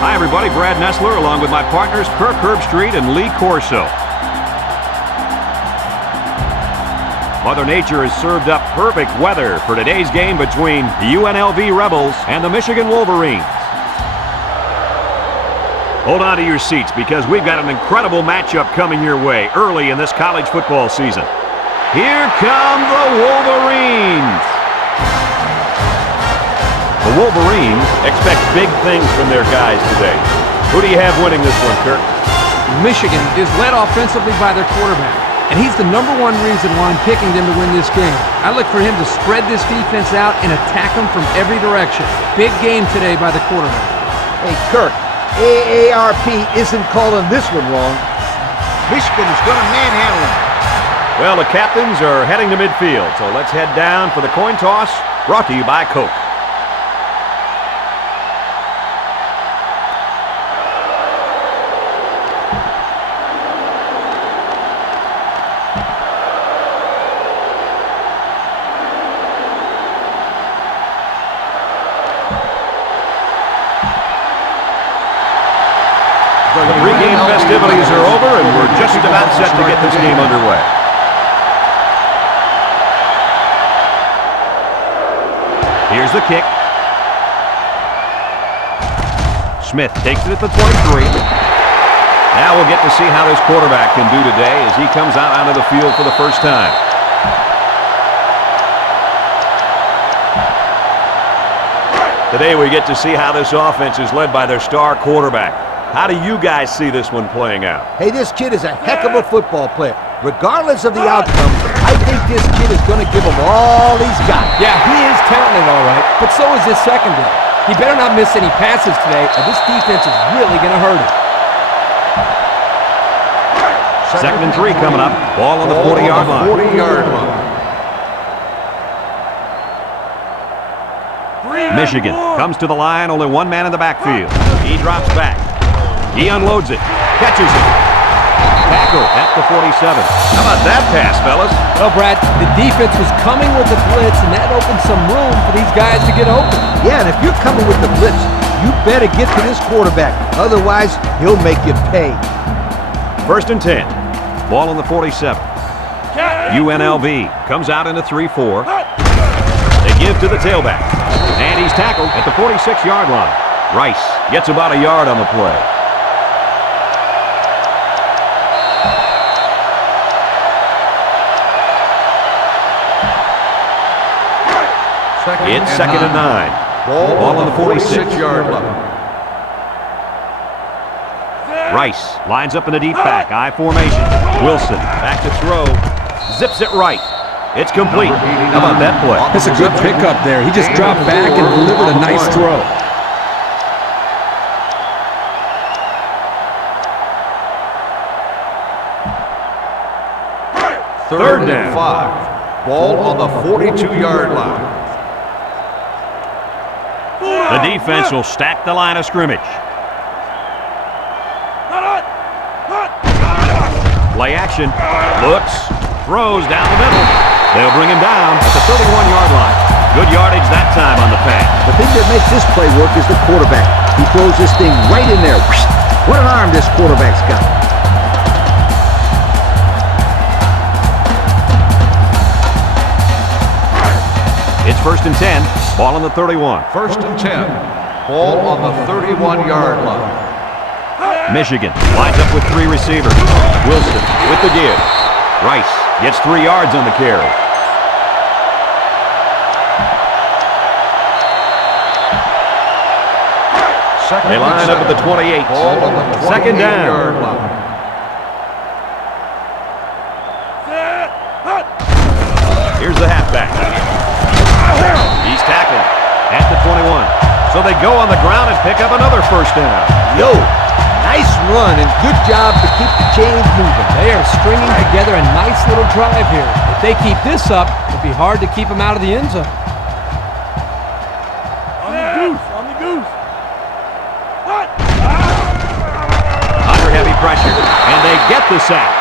Hi, everybody. Brad Nessler, along with my partners Kirk Herbstreit and Lee Corso. Mother Nature has served up perfect weather for today's game between the UNLV Rebels and the Michigan Wolverines. Hold on to your seats because we've got an incredible matchup coming your way early in this college football season. Here come the Wolverines. The Wolverines expect big things from their guys today. Who do you have winning this one, Kirk? Michigan is led offensively by their quarterback, and he's the #1 reason why I'm picking them to win this game. I look for him to spread this defense out and attack them from every direction. Big game today by the quarterback. Hey, Kirk, AARP isn't calling this one wrong. Michigan is going to manhandle him. Well, the captains are heading to midfield, so let's head down for the coin toss, brought to you by Coke. The pregame festivities are over, and we're just about set to get this game underway. Here's the kick. Smith takes it at the 23. Now we'll get to see how this quarterback can do today as he comes out onto the field for the first time. Today we get to see how this offense is led by their star quarterback. How do you guys see this one playing out? Hey, this kid is a heck of a football player. Regardless of the outcome, I think this kid is going to give him all he's got. Yeah, he is talented, all right, but so is his secondary. He better not miss any passes today, or this defense is really going to hurt him. 2nd and 3 coming up. Ball on the 40-yard line. 40-yard line. Michigan comes to the line, only one man in the backfield. He drops back. He unloads it, catches it. Tackle at the 47. How about that pass, fellas? Well, Brad, the defense was coming with the blitz, and that opened some room for these guys to get open. Yeah, and if you're coming with the blitz, you better get to this quarterback. Otherwise, he'll make you pay. 1st and 10. Ball on the 47. UNLV comes out in a 3-4. They give to the tailback. And he's tackled at the 46-yard line. Rice gets about a yard on the play. It's 2nd and 9. Ball on the 46-yard line. Rice lines up in the deep back, I formation. Wilson back to throw. Zips it right. It's complete. How about that play? That's a good pickup there. He just dropped back and delivered a nice throw. Third down. 5. Ball on the 42-yard line. The defense will stack the line of scrimmage. Play action. Looks. Throws down the middle. They'll bring him down at the 31-yard line. Good yardage that time on the pass. The thing that makes this play work is the quarterback. He throws this thing right in there. What an arm this quarterback's got. It's 1st and 10. Ball on the 31. 1st and 10. Ball on the 31-yard line. Michigan lines up with 3 receivers. Wilson with the give. Rice gets 3 yards on the carry. They line up at the 28. Ball on the 2nd down. 28-yard line. Here's the halfback. He's tackled at the 21. So they go on the ground and pick up another 1st down. Yo, nice run and good job to keep the chains moving. They are stringing together a nice little drive here. If they keep this up, it'll be hard to keep them out of the end zone. On the goose, on the goose. Under heavy pressure, and they get the sack.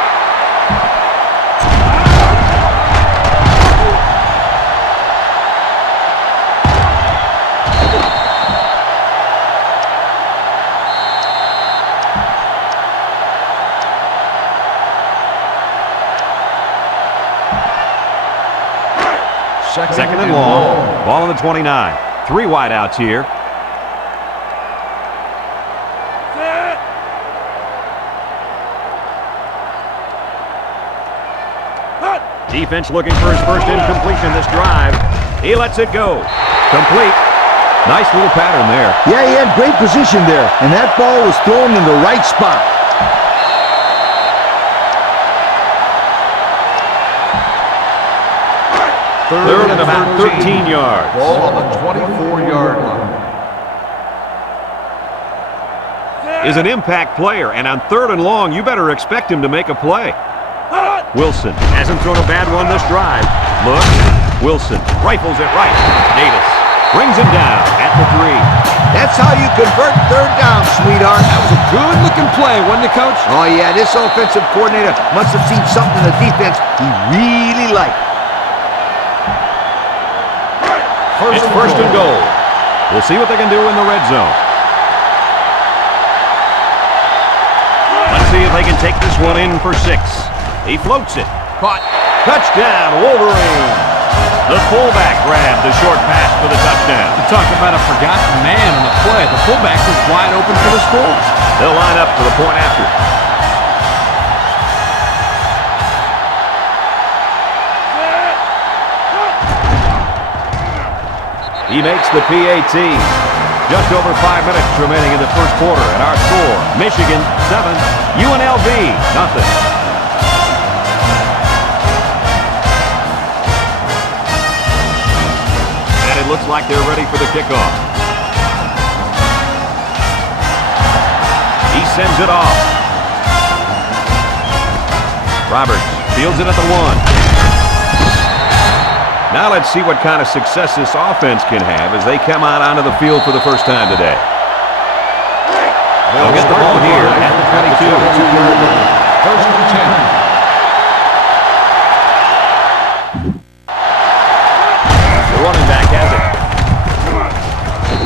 Second and long. Ball on the 29. 3 wideouts here. Defense looking for his first incompletion this drive. He lets it go. Complete. Nice little pattern there. Yeah, he had great position there, and that ball was thrown in the right spot. Third and about 13 yards. Ball on the 24-yard line. Is an impact player, and on third and long, you better expect him to make a play. Wilson hasn't thrown a bad one this drive. Look. Wilson rifles it right. Davis brings him down at the 3. That's how you convert third down, sweetheart. That was a good-looking play, wasn't it, Coach? Oh, yeah, this offensive coordinator must have seen something in the defense he really liked. It's first and goal. We'll see what they can do in the red zone. Let's see if they can take this one in for 6. He floats it. Caught. Touchdown, Wolverine. The fullback grabbed the short pass for the touchdown. You talk about a forgotten man on the play. The fullback was wide open for the score. They'll line up for the point after. He makes the PAT. Just over 5 minutes remaining in the first quarter, and our score, Michigan 7, UNLV nothing. And it looks like they're ready for the kickoff. He sends it off. Roberts fields it at the 1. Now let's see what kind of success this offense can have as they come out onto the field for the first time today. They'll get the ball here at the 22. First and 10. The running back has it.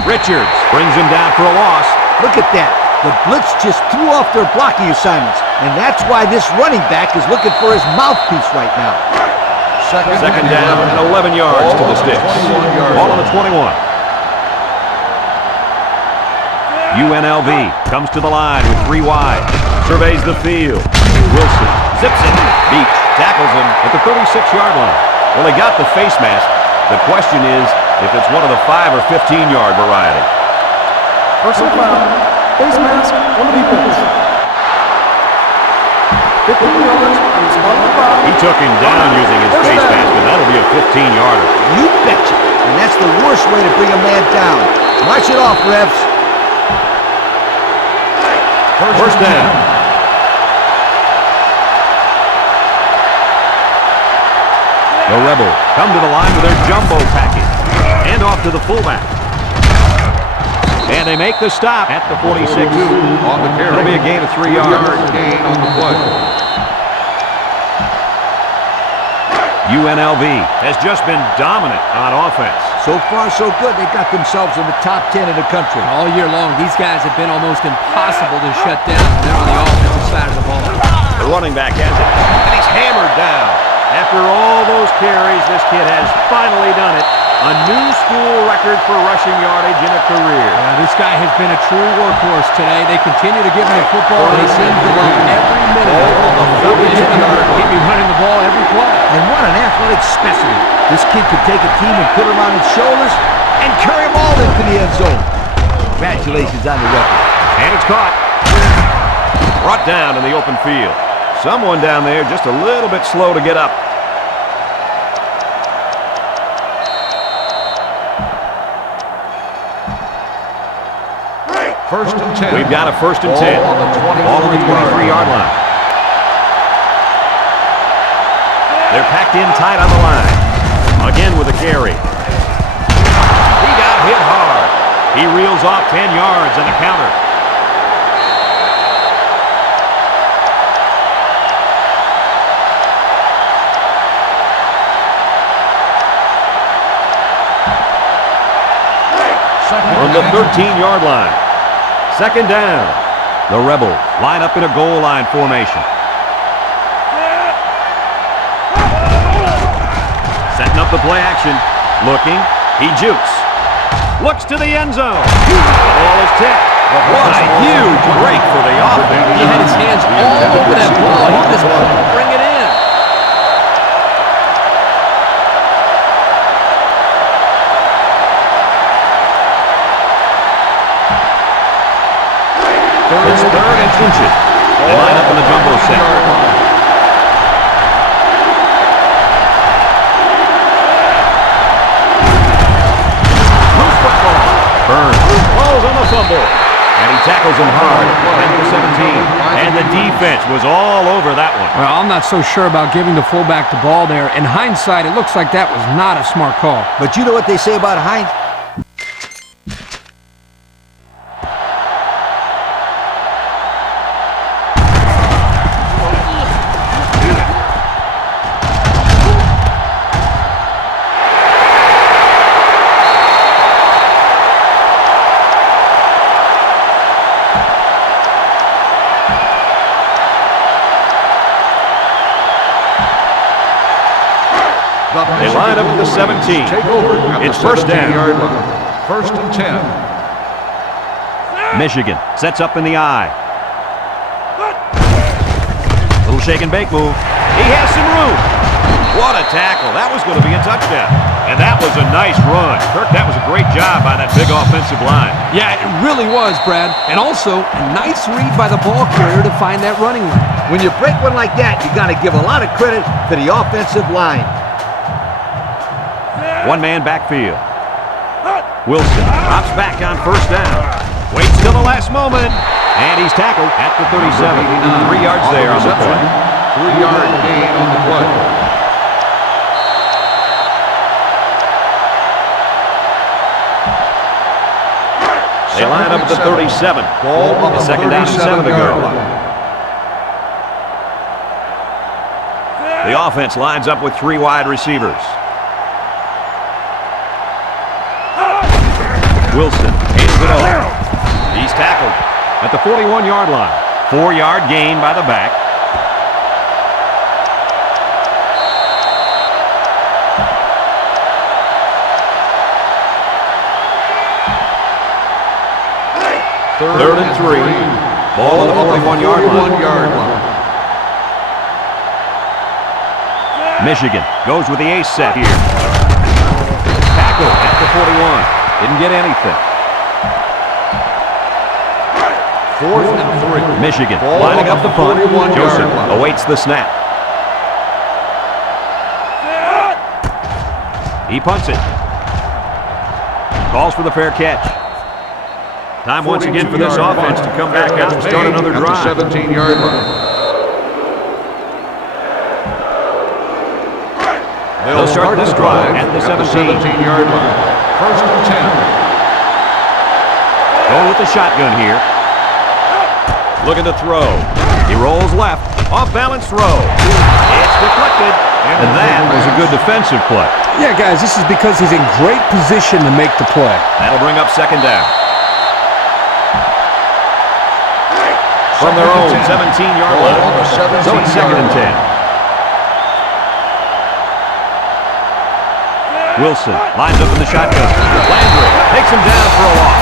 Richards brings him down for a loss. Look at that. The blitz just threw off their blocking assignments, and that's why this running back is looking for his mouthpiece right now. Second down and 11 yards to the sticks. Ball on the 21. UNLV comes to the line with 3 wide. Surveys the field. Wilson zips it. Beach tackles him at the 36-yard line. Well, he got the face mask. The question is if it's one of the 5 or 15-yard variety. Personal foul. Face mask on the defense. 15 yards. He took him down using his face mask, and that'll be a 15-yarder. You betcha. And that's the worst way to bring a man down. March it off, refs. First down. The Rebels come to the line with their jumbo package. And off to the fullback. And they make the stop at the 46. On the carry. It'll be a gain of 3 yards. 3-yard gain on the play. UNLV has just been dominant on offense. So far, so good. They got themselves in the top 10 in the country. All year long, these guys have been almost impossible to shut down. They're on the offensive side of the ball. The running back has it. And he's hammered down. After all those carries, this kid has finally done it. A new school record for rushing yardage in a career. This guy has been a true workhorse today. They continue to give him the football, and he seems to love every minute of it. He'd be running the ball every play. And what an athletic specimen. This kid could take a team and put them on his shoulders and carry them all into the end zone. Congratulations on the record. And it's caught. Brought down in the open field. Someone down there just a little bit slow to get up. First and 10. We've got a first and 10. Ball on the 23-yard line. They're packed in tight on the line. Again with a carry. He got hit hard. He reels off 10 yards and a counter. From the 13-yard line. Second down. The Rebels line up in a goal line formation. Setting up the play action. Looking. He jukes. Looks to the end zone. The ball is tipped. What a huge break for the offense. He had his hands all over that ball. He just couldn't bring it in. It's third and inches. They line up in the jumbo set. Loose football. Burns falls on the fumble. And he tackles him hard at the 17. And the defense was all over that one. Well, I'm not so sure about giving the fullback the ball there. In hindsight, it looks like that was not a smart call. But you know what they say about Hines? They line up at the 17. Take over at It's the first down. 17-yard line. First and 10. Michigan sets up in the eye. Little shake and bake move. He has some room. What a tackle. That was going to be a touchdown. And that was a nice run. Kirk, that was a great job by that big offensive line. Yeah, it really was, Brad. And also, a nice read by the ball carrier to find that running lane. When you break one like that, you got to give a lot of credit to the offensive line. One-man backfield. Wilson drops back on first down. Waits till the last moment. And he's tackled at the 37. 3 yards there on the play. 3-yard gain on the play. They line up at the 37. Ball on the Second down and 7 to go. 37-yard line. The offense lines up with 3 wide receivers. Wilson hands it over. He's tackled at the 41-yard line. 4-yard gain by the back. Third and 3. Ball on the 41-yard line. Michigan goes with the ace set here. Tackle at the 41. Didn't get anything. 4th and 3. Michigan Ball lining on up the the punt. 41-yard Joseph line. awaits the snap. He punts it. Calls for the fair catch. Time once again for this offense to come back out and start another drive. At the 17-yard line. They'll start this drive at the 17-yard line. First and 10. Going with the shotgun here. Looking to throw. He rolls left. Off-balance throw. It's deflected. And that was a good defensive play. Yeah, guys, this is because he's in great position to make the play. That'll bring up second down. From their own 17-yard line. So it's second and 10. Wilson lines up in the shotgun. Landry takes him down for a loss.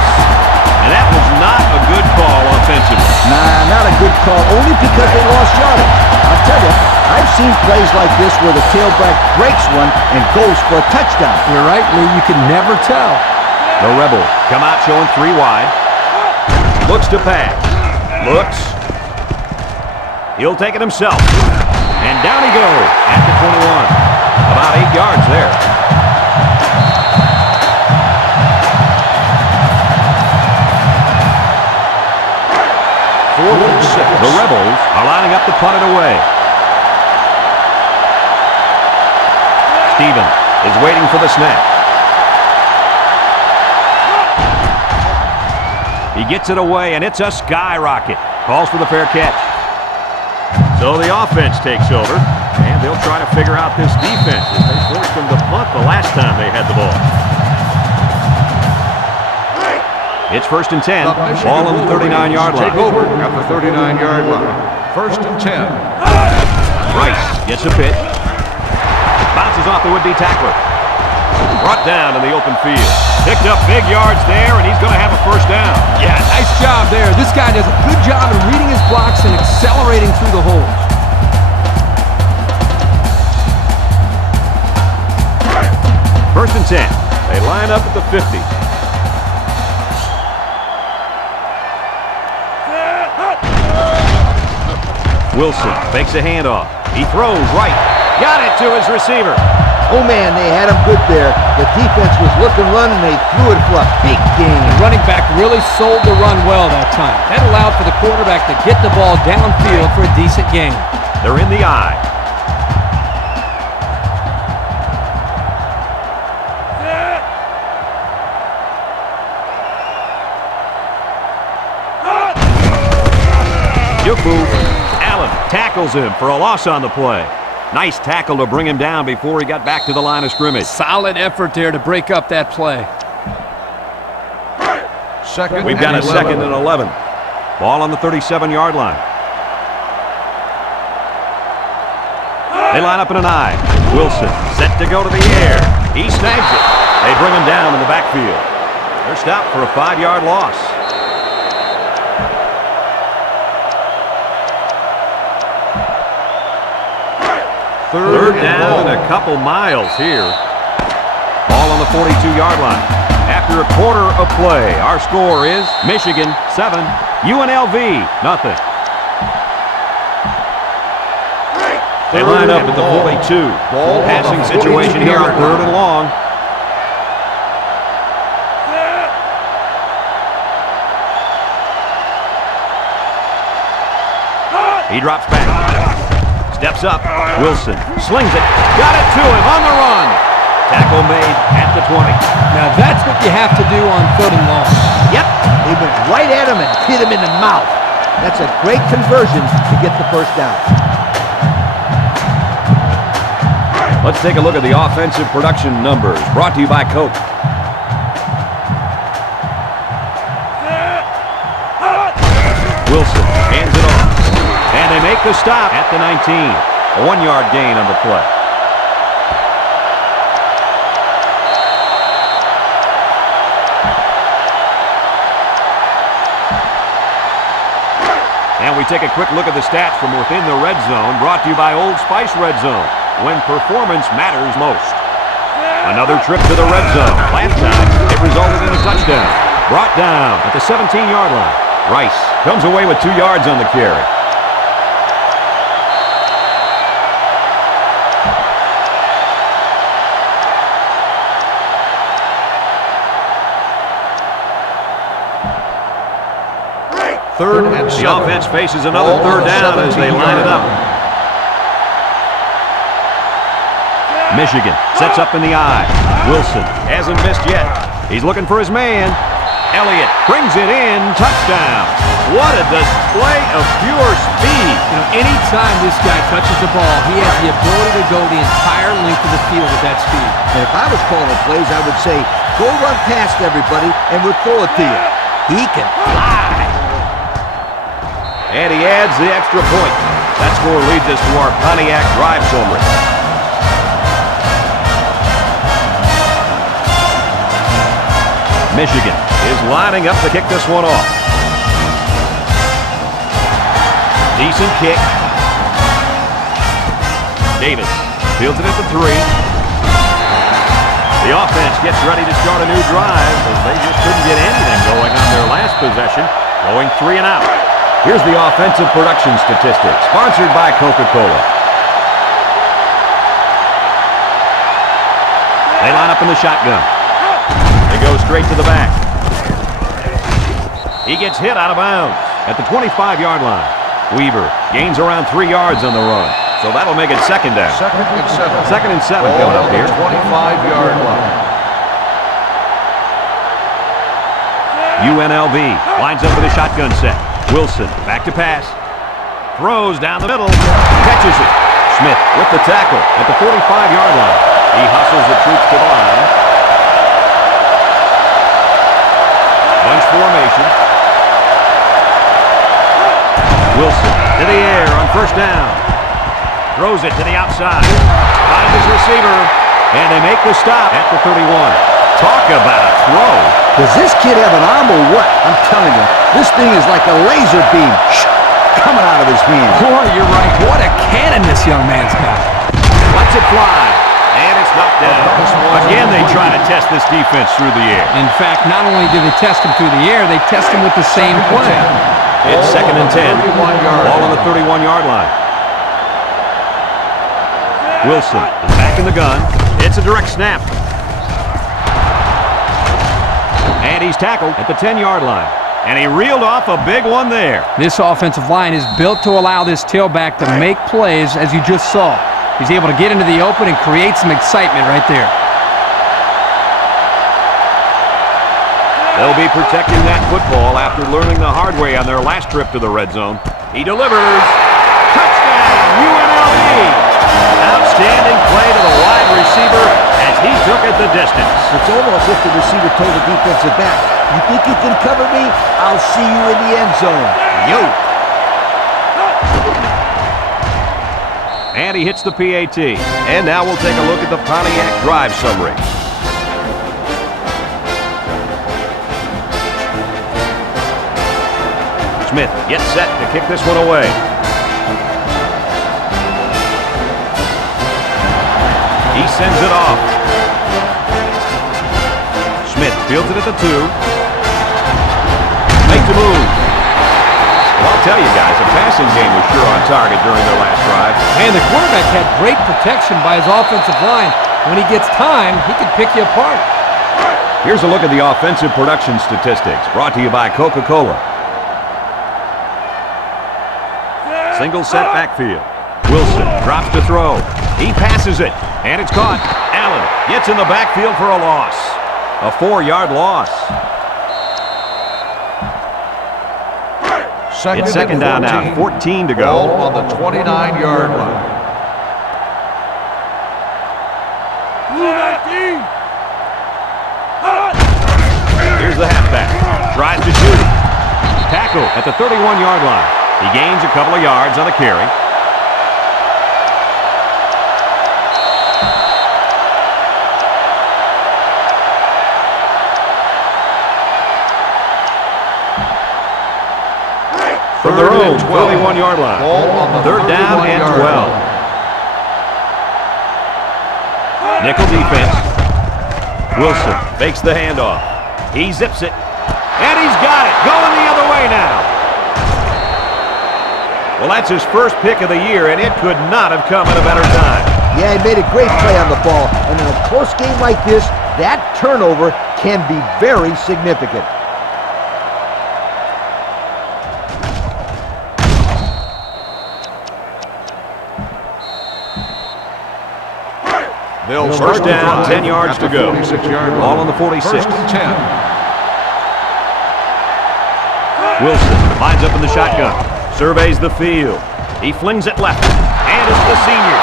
And that was not a good call offensively. Nah, not a good call, only because they lost yardage. I'll tell you, I've seen plays like this where the tailback breaks one and goes for a touchdown. You're right, Lee. You can never tell. The Rebels come out showing 3 wide. Looks to pass. Looks. He'll take it himself. And down he goes at the 21. About 8 yards there. The Rebels are lining up to punt it away. Steven is waiting for the snap. He gets it away, and it's a skyrocket. Calls for the fair catch. So the offense takes over, and they'll try to figure out this defense as they forced them to punt the last time they had the ball. It's first and 10. Ball on the 39-yard line. Take over at the 39-yard line. First and 10. Rice gets a pitch. Bounces off the would-be tackler. Brought down in the open field. Picked up big yards there, and he's going to have a first down. Yeah, nice job there. This guy does a good job of reading his blocks and accelerating through the holes. First and 10. They line up at the 50. Wilson fakes a handoff. He throws right. Got it to his receiver. Oh, man, they had him good there. The defense was looking run, and they threw it for a big gain. The running back really sold the run well that time. That allowed for the quarterback to get the ball downfield for a decent gain. They're in the eye. Allen tackles him for a loss on the play. Nice tackle to bring him down before he got back to the line of scrimmage. Solid effort there to break up that play. We've got a 2nd and 11. Ball on the 37-yard line. They line up in an I. Wilson set to go to the air. He snags it. They bring him down in the backfield. They're stopped for a 5-yard loss. Third down and a couple miles here. Ball on the 42-yard line. After a quarter of play, our score is Michigan 7, UNLV nothing. They line up at the 42. Passing situation here on 3rd and long. He drops back. Steps up. Wilson slings it. Got it to him on the run. Tackle made at the 20. Now that's what you have to do on 3rd and long. Yep, they went right at him and hit him in the mouth. That's a great conversion to get the first down. Let's take a look at the offensive production numbers brought to you by Coke. Wilson hands it off. And they make the stop at the 19. A 1-yard gain on the play. And we take a quick look at the stats from within the red zone, brought to you by Old Spice Red Zone, when performance matters most. Another trip to the red zone. Last time, it resulted in a touchdown. Brought down at the 17-yard line. Rice comes away with 2 yards on the carry. Third and The 7. offense faces another third down as they line it up. Michigan sets up in the I. Wilson hasn't missed yet. He's looking for his man. Elliott brings it in. Touchdown. What a display of pure speed. You know, anytime this guy touches the ball, he has the ability to go the entire length of the field at that speed. And if I was calling plays, I would say, go run past everybody and we'll throw it to you. He can fly. And he adds the extra point. That score leads us to our Pontiac drive summary. Michigan is lining up to kick this one off. Decent kick. Davis fields it at the 3. The offense gets ready to start a new drive as they just couldn't get anything going on their last possession, going 3 and out. Here's the offensive production statistics, sponsored by Coca-Cola. They line up in the shotgun. They go straight to the back. He gets hit out of bounds at the 25-yard line. Weaver gains around 3 yards on the run, so that'll make it 2nd down. 2nd and 7. 2nd and 7 coming up here. 25-yard line. UNLV lines up with a shotgun set. Wilson back to pass. Throws down the middle. Catches it. Smith with the tackle at the 45-yard line. He hustles the troops to the line. Bunch formation. Wilson to the air on 1st down. Throws it to the outside. Finds his receiver. And they make the stop at the 31. Talk about a throw. Does this kid have an arm or what? I'm telling you, this thing is like a laser beam coming out of his hand. Boy, you're right. What a cannon this young man's got. Lets it fly. And it's knocked down. Again, they try to test this defense through the air. In fact, not only do they test him through the air, they test him with the same play. It's 2nd and 10. Ball on the 31-yard line. Wilson is back in the gun. It's a direct snap. And he's tackled at the 10-yard line. And he reeled off a big one there. This offensive line is built to allow this tailback to make plays, as you just saw. He's able to get into the open and create some excitement right there. They'll be protecting that football after learning the hard way on their last trip to the red zone. He delivers. Touchdown, UNLV! Outstanding play to the wide receiver as he took it the distance. It's almost if the receiver told the defensive back, "You think you can cover me? I'll see you in the end zone." Yo! And he hits the PAT. And now we'll take a look at the Pontiac drive summary. Smith gets set to kick this one away. He sends it off. Smith fields it at the 2. Makes a move. Well, I'll tell you guys, the passing game was sure on target during their last drive. And the quarterback had great protection by his offensive line. When he gets time, he can pick you apart. Here's a look at the offensive production statistics, brought to you by Coca-Cola. Single set backfield. Wilson drops to throw. He passes it, and it's caught. Allen gets in the backfield for a loss. A 4-yard loss. It's 2nd down now, 14 to go. Ball on the 29-yard line. Here's the halfback. Tries to shoot. Tackle at the 31-yard line. He gains a couple of yards on the carry. From their own 31-yard line. 3rd down and 12. Nickel defense. Wilson fakes the handoff. He zips it. And he's got it. Going the other way now. Well, that's his first pick of the year, and it could not have come at a better time. Yeah, he made a great play on the ball. And in a close game like this, that turnover can be very significant. First down, 10 yards to go. Ball on the 46. Wilson lines up in the shotgun. Surveys the field. He flings it left. And it's the senior.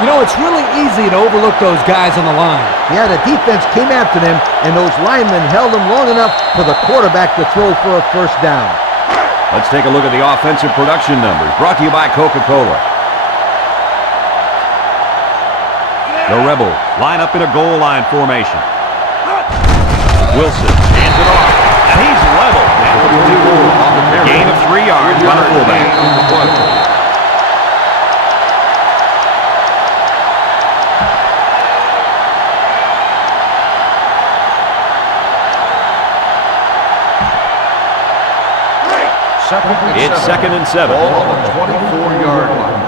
You know, it's really easy to overlook those guys on the line. Yeah, the defense came after them, and those linemen held them long enough for the quarterback to throw for a first down. Let's take a look at the offensive production numbers, brought to you by Coca-Cola. The Rebels line up in a goal line formation. Wilson hands it off, and he's leveled at the 44. A gain of 3 yards by the fullback. It's 2nd and 7. Ball on the 24-yard line.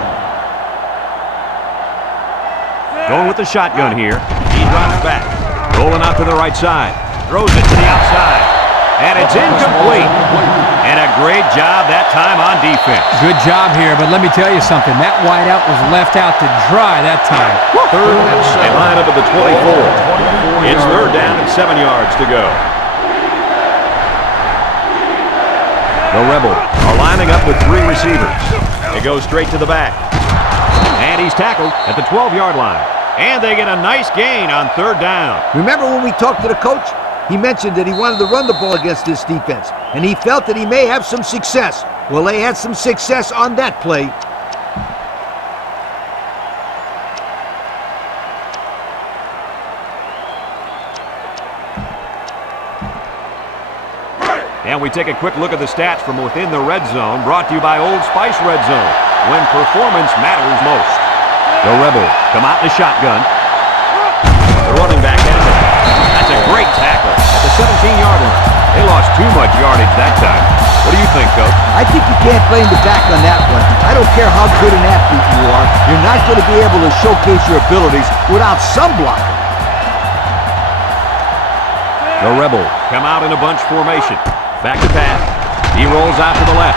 Going with the shotgun here. He drops back. Rolling out to the right side. Throws it to the outside. And it's incomplete. And a great job that time on defense. Good job here, but let me tell you something. That wideout was left out to dry that time. 3rd and 7. They line up at the 24. It's 3rd down and 7 yards to go. The Rebels are lining up with 3 receivers. They go straight to the back. And he's tackled at the 12-yard line. And they get a nice gain on 3rd down. Remember when we talked to the coach? He mentioned that he wanted to run the ball against this defense, and he felt that he may have some success. Well, they had some success on that play. And we take a quick look at the stats from within the red zone, brought to you by Old Spice Red Zone, when performance matters most. The Rebels come out in the shotgun. The running back has it. That's a great tackle at the 17-yard line. They lost too much yardage that time. What do you think, Coach? I think you can't blame the back on that one. I don't care how good an athlete you are, you're not going to be able to showcase your abilities without some blocking. The Rebels come out in a bunch formation. Back to pass. He rolls out to the left.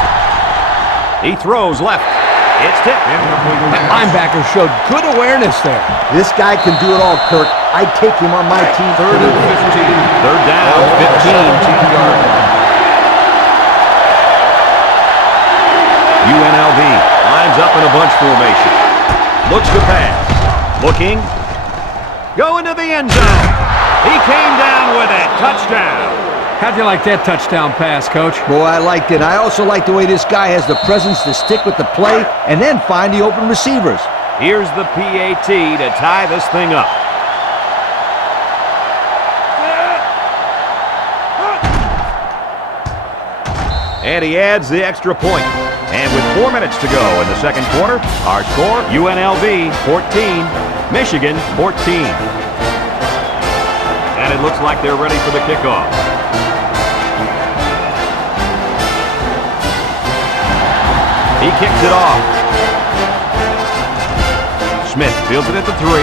He throws left. It's tipped. That linebacker showed good awareness there. This guy can do it all, Kirk. I'd take him on my team. Third and 15. Third down, 15. 17-yard line. UNLV lines up in a bunch formation. Looks to pass. Looking. Going to the end zone. He came down with it. Touchdown. How'd you like that touchdown pass, Coach? Boy, I liked it. I also like the way this guy has the presence to stick with the play and then find the open receivers. Here's the PAT to tie this thing up. And he adds the extra point. And with 4 minutes to go in the second quarter, our score, UNLV 14, Michigan 14. And it looks like they're ready for the kickoff. He kicks it off. Smith fields it at the 3. So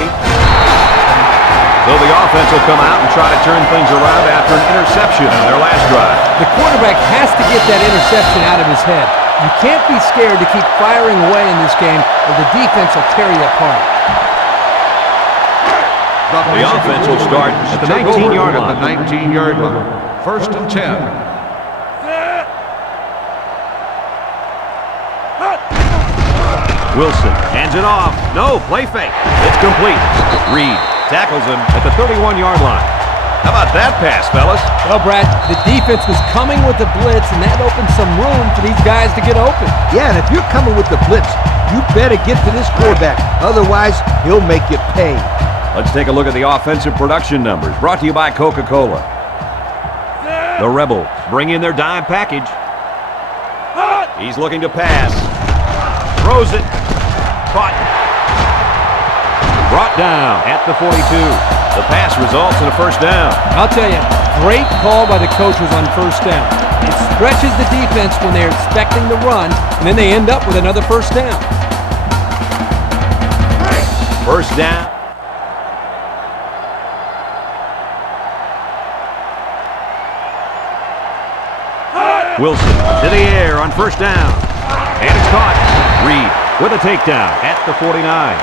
the offense will come out and try to turn things around after an interception on their last drive. The quarterback has to get that interception out of his head. You can't be scared to keep firing away in this game, or the defense will tear you apart. The offense will start at the 19-yard line. At the 19-yard line. First and 10. Wilson hands it off. No, play fake. It's complete. Reed tackles him at the 31-yard line. How about that pass, fellas? Well, Brad, the defense was coming with the blitz, and that opened some room for these guys to get open. Yeah, and if you're coming with the blitz, you better get to this quarterback. Otherwise, he'll make you pay. Let's take a look at the offensive production numbers, brought to you by Coca-Cola. The Rebels bring in their dime package. He's looking to pass. Throws it. Caught. Brought down at the 42. The pass results in a first down. I'll tell you, great call by the coaches on first down. It stretches the defense when they're expecting the run, and then they end up with another first down. First down. Wilson to the air on first down. And it's caught. Reed with a takedown at the 49.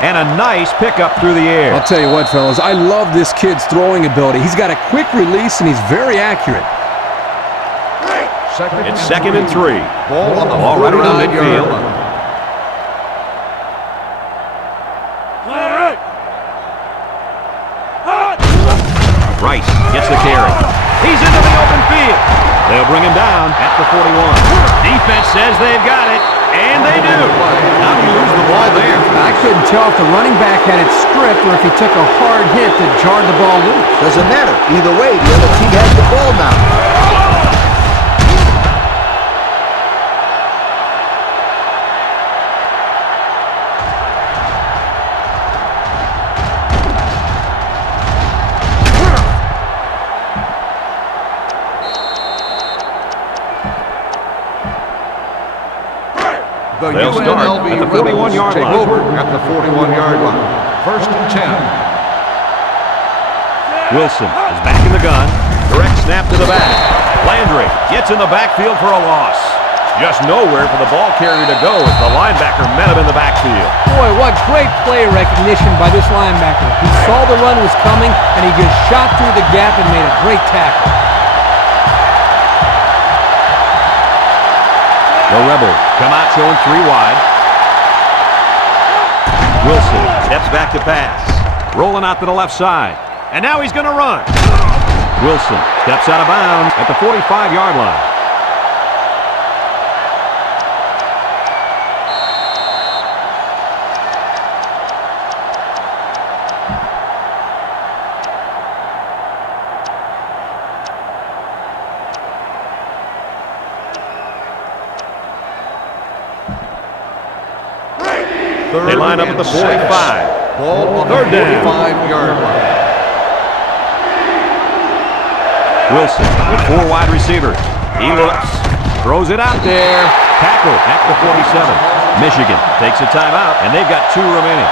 And a nice pickup through the air. I'll tell you what, fellas, I love this kid's throwing ability. He's got a quick release, and he's very accurate. It's second and 3. Ball on the Ball right around 49-yard midfield. line. Rice gets the carry. He's into the open field. They'll bring him down at the 41. Defense says they've got it, and they do. How do you lose the ball there? I couldn't tell if the running back had it stripped or if he took a hard hit that jarred the ball loose. Doesn't matter. Either way, the other team has the ball now. The They'll start UNLV at the Rebels 41-yard take line. over at the 41-yard line. First and 10. Wilson is back in the gun. Direct snap to the back. Landry gets in the backfield for a loss. Just nowhere for the ball carrier to go as the linebacker met him in the backfield. Boy, what great play recognition by this linebacker. He saw the run was coming, and he just shot through the gap and made a great tackle. The Rebels come out showing 3 wide. Wilson steps back to pass. Rolling out to the left side. And now he's going to run. Wilson steps out of bounds at the 45-yard line. They line up at the 45. Ball on the Third down. 45-yard line. Wilson with 4 wide receivers. He looks, throws it out there. Tackle at the 47. Michigan takes a timeout, and they've got 2 remaining.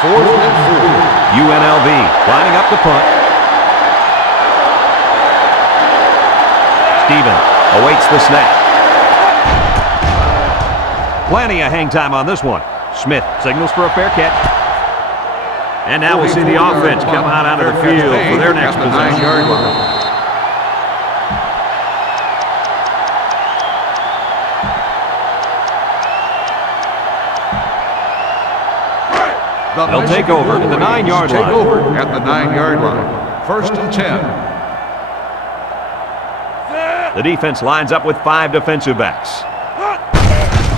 Fourth and 4. UNLV lining up the punt. Stevens awaits the snap. Plenty of hang time on this one. Smith signals for a fair catch. And now we'll see the offense come out onto the field for their next At the possession. 9-yard line. They'll take over at the 9-yard line. Take over at the 9-yard line. First and 10. The defense lines up with 5 defensive backs.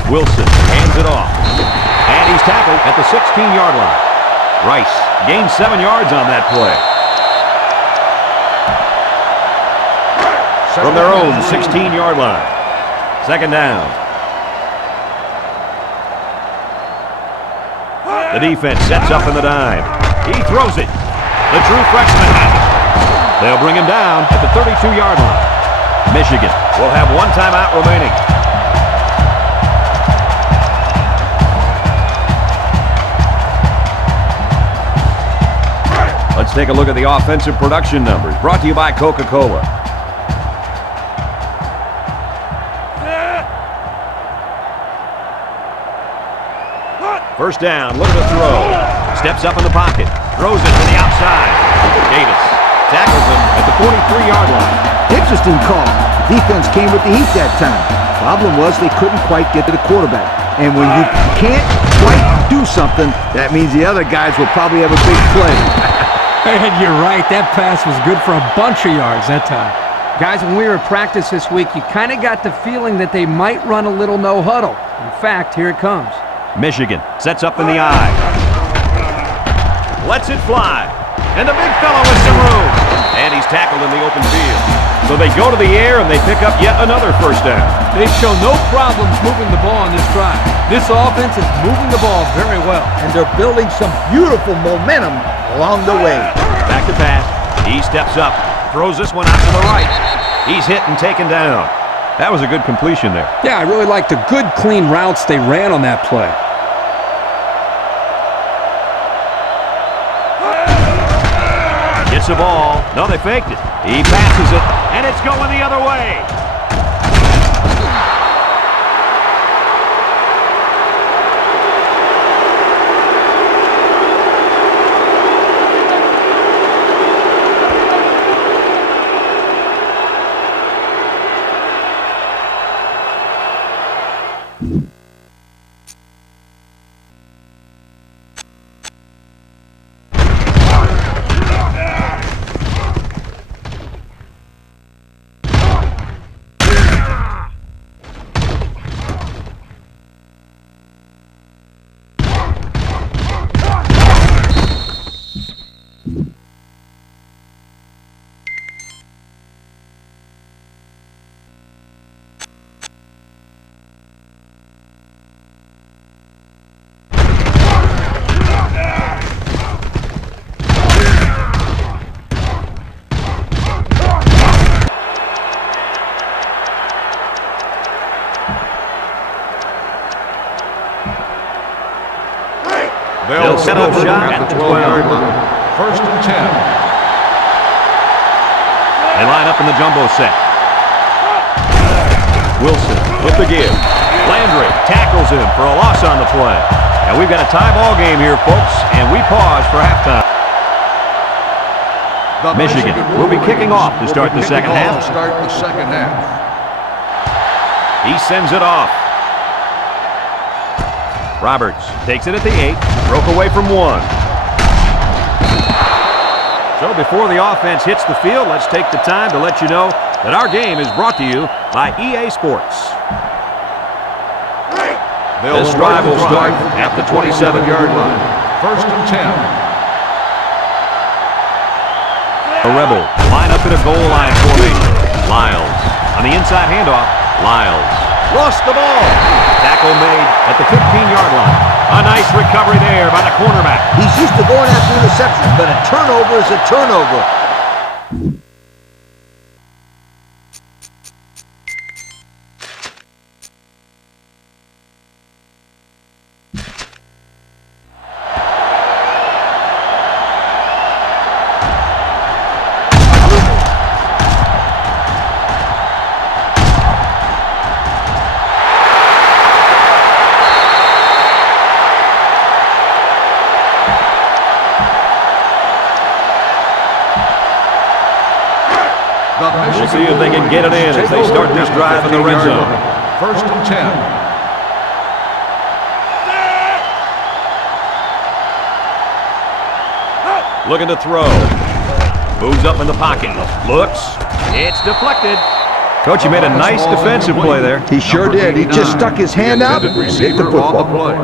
Wilson hands it off. And he's tackled at the 16-yard line. Rice gains 7 yards on that play. From their own 16-yard line. Second down. The defense sets up in the dime. He throws it. The true freshman has it. They'll bring him down at the 32-yard line. Michigan will have 1 timeout remaining. Let's take a look at the offensive production numbers, brought to you by Coca-Cola. First down, look at the throw. Steps up in the pocket, throws it to the outside. Davis tackles him at the 43-yard line. Interesting call. The defense came with the heat that time. Problem was they couldn't quite get to the quarterback. And when you can't quite do something, that means the other guys will probably have a big play. And you're right, that pass was good for a bunch of yards that time. Guys, when we were at practice this week, you kind of got the feeling that they might run a little no huddle. In fact, here it comes. Michigan sets up in the eye. Lets it fly. And the big fellow with some room. And he's tackled in the open field. So they go to the air and they pick up yet another first down. They show no problems moving the ball on this drive. This offense is moving the ball very well. And they're building some beautiful momentum along the way. Back to pass. He steps up. Throws this one out to the right. He's hit and taken down. That was a good completion there. Yeah, I really liked the good, clean routes they ran on that play. Gets the ball. No, they faked it. He passes it, and it's going the other way. They'll set up shot at the 12-yard line. First and 10. They line up in the jumbo set. Wilson with the give. Landry tackles him for a loss on the play. And we've got a tie ball game here, folks, and we pause for halftime. Michigan will be kicking off to start the second half. He sends it off. Roberts takes it at the 8, broke away from 1. So before the offense hits the field, let's take the time to let you know that our game is brought to you by EA Sports. This drive will start at the 27-yard line. First and 10. Rebels line up in a goal line formation. Lyles on the inside handoff. Lyles lost the ball. Tackle made at the 15-yard line. A nice recovery there by the cornerback. He's used to going after interceptions, but a turnover is a turnover. We'll see if they can get it in as they start this drive in the red zone. First and 10. Looking to throw. Moves up in the pocket. Looks. It's deflected. Coach, you made a nice defensive play there. He sure did. He just stuck his hand out and hit the football.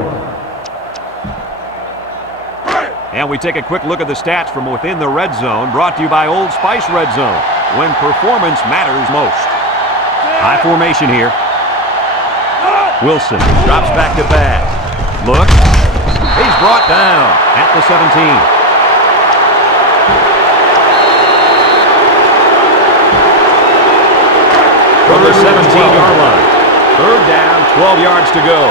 And we take a quick look at the stats from within the red zone, brought to you by Old Spice Red Zone, when performance matters most. High formation here. Wilson drops back to pass. Look. He's brought down at the 17. From the 17-yard line. Third down, 12 yards to go.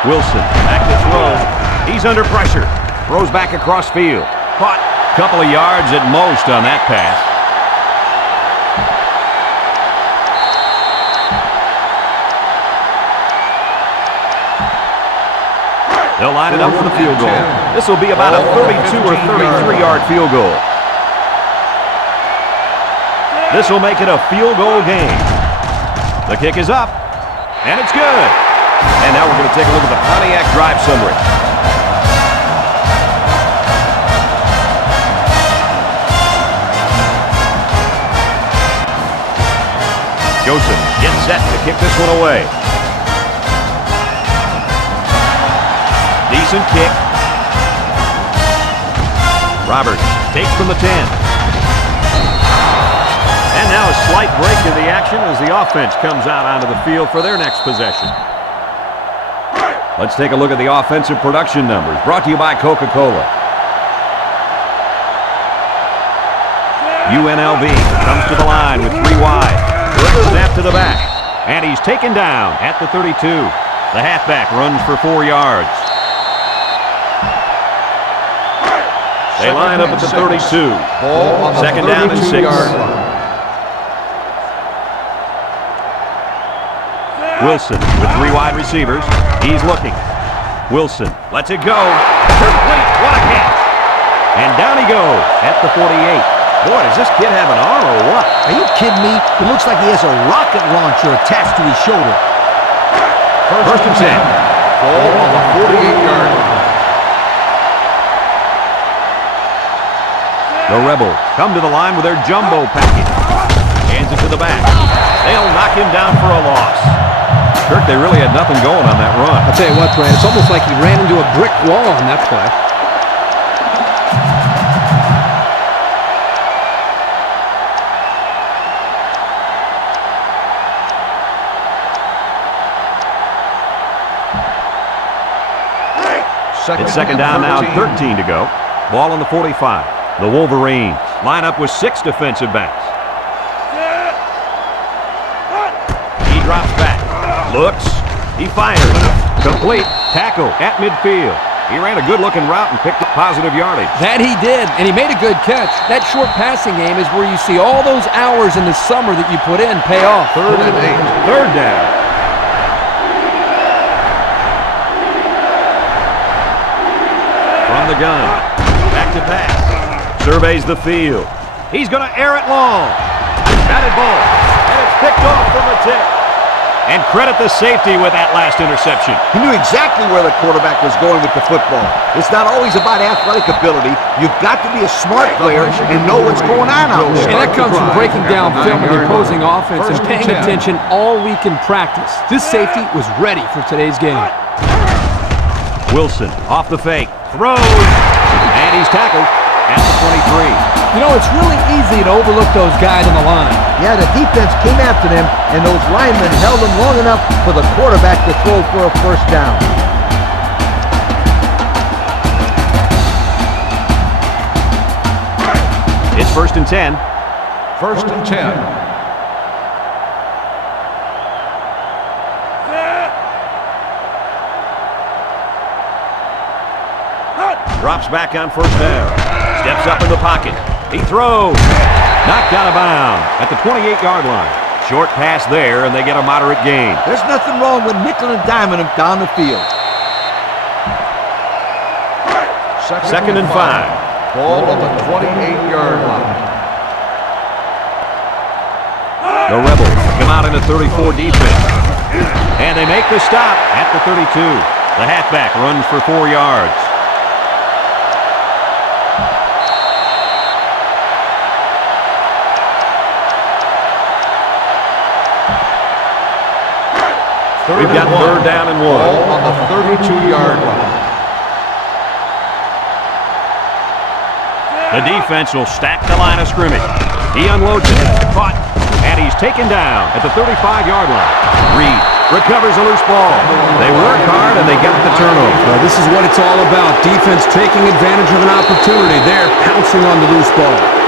Wilson back to throw. He's under pressure. Throws back across field. Caught a couple of yards at most on that pass. They'll line it up for the field goal. This will be about a 32 or 33-yard field goal. This will make it a field goal game. The kick is up, and it's good. And now we're going to take a look at the Pontiac drive summary. Joseph gets set to kick this one away. Decent kick. Roberts takes from the 10. And now a slight break in the action as the offense comes out onto the field for their next possession. Let's take a look at the offensive production numbers, brought to you by Coca-Cola. UNLV comes to the line with 3 wide. Snap to the back. And he's taken down at the 32. The halfback runs for 4 yards. They line up at the 32. Second down and 6. Wilson with 3 wide receivers. He's looking. Wilson lets it go. Complete. What a catch. And down he goes at the 48. Boy, does this kid have an arm or what? Are you kidding me? It looks like he has a rocket launcher attached to his shoulder. First and 10. Ball on the 48-yard line. The Rebels come to the line with their jumbo package. Hands it to the back. They'll knock him down for a loss. Kirk, they really had nothing going on that run. I'll tell you what, Brad, it's almost like he ran into a brick wall on that play. It's second down now, 13 to go. Ball on the 45. The Wolverines line up with 6 defensive backs. He drops back. Looks. He fires. Complete. Tackle at midfield. He ran a good-looking route and picked up positive yardage. That he did, and he made a good catch. That short passing game is where you see all those hours in the summer that you put in pay off. Third and 8. Third down. From the gun. Back to pass. Surveys the field. He's going to air it long. Batted ball. And it's picked off from the tip. And credit the safety with that last interception. He knew exactly where the quarterback was going with the football. It's not always about athletic ability. You've got to be a smart player and know what's going on out there. And that comes from breaking down film of the opposing offense and paying attention all week in practice. This safety was ready for today's game. Wilson off the fake. Throws. And he's tackled at the 23. You know, it's really easy to overlook those guys on the line. Yeah, the defense came after them, and those linemen held them long enough for the quarterback to throw for a first down. It's 1st and 10. 1st and 10. Drops back on 1st down. Steps up in the pocket. He throws. Knocked out of bounds at the 28-yard line. Short pass there, and they get a moderate gain. There's nothing wrong with nickel and diming them down the field. 2nd and 5. Ball on the 28-yard line. The Rebels come out in a 34 defense. And they make the stop at the 32. The halfback runs for 4 yards. We've got 3rd down and 1. Ball on the 32-yard line. The defense will stack the line of scrimmage. He unloads it. Caught. And he's taken down at the 35-yard line. Reed recovers a loose ball. They work hard and they get the turnover. This is what it's all about. Defense taking advantage of an opportunity. They're pouncing on the loose ball.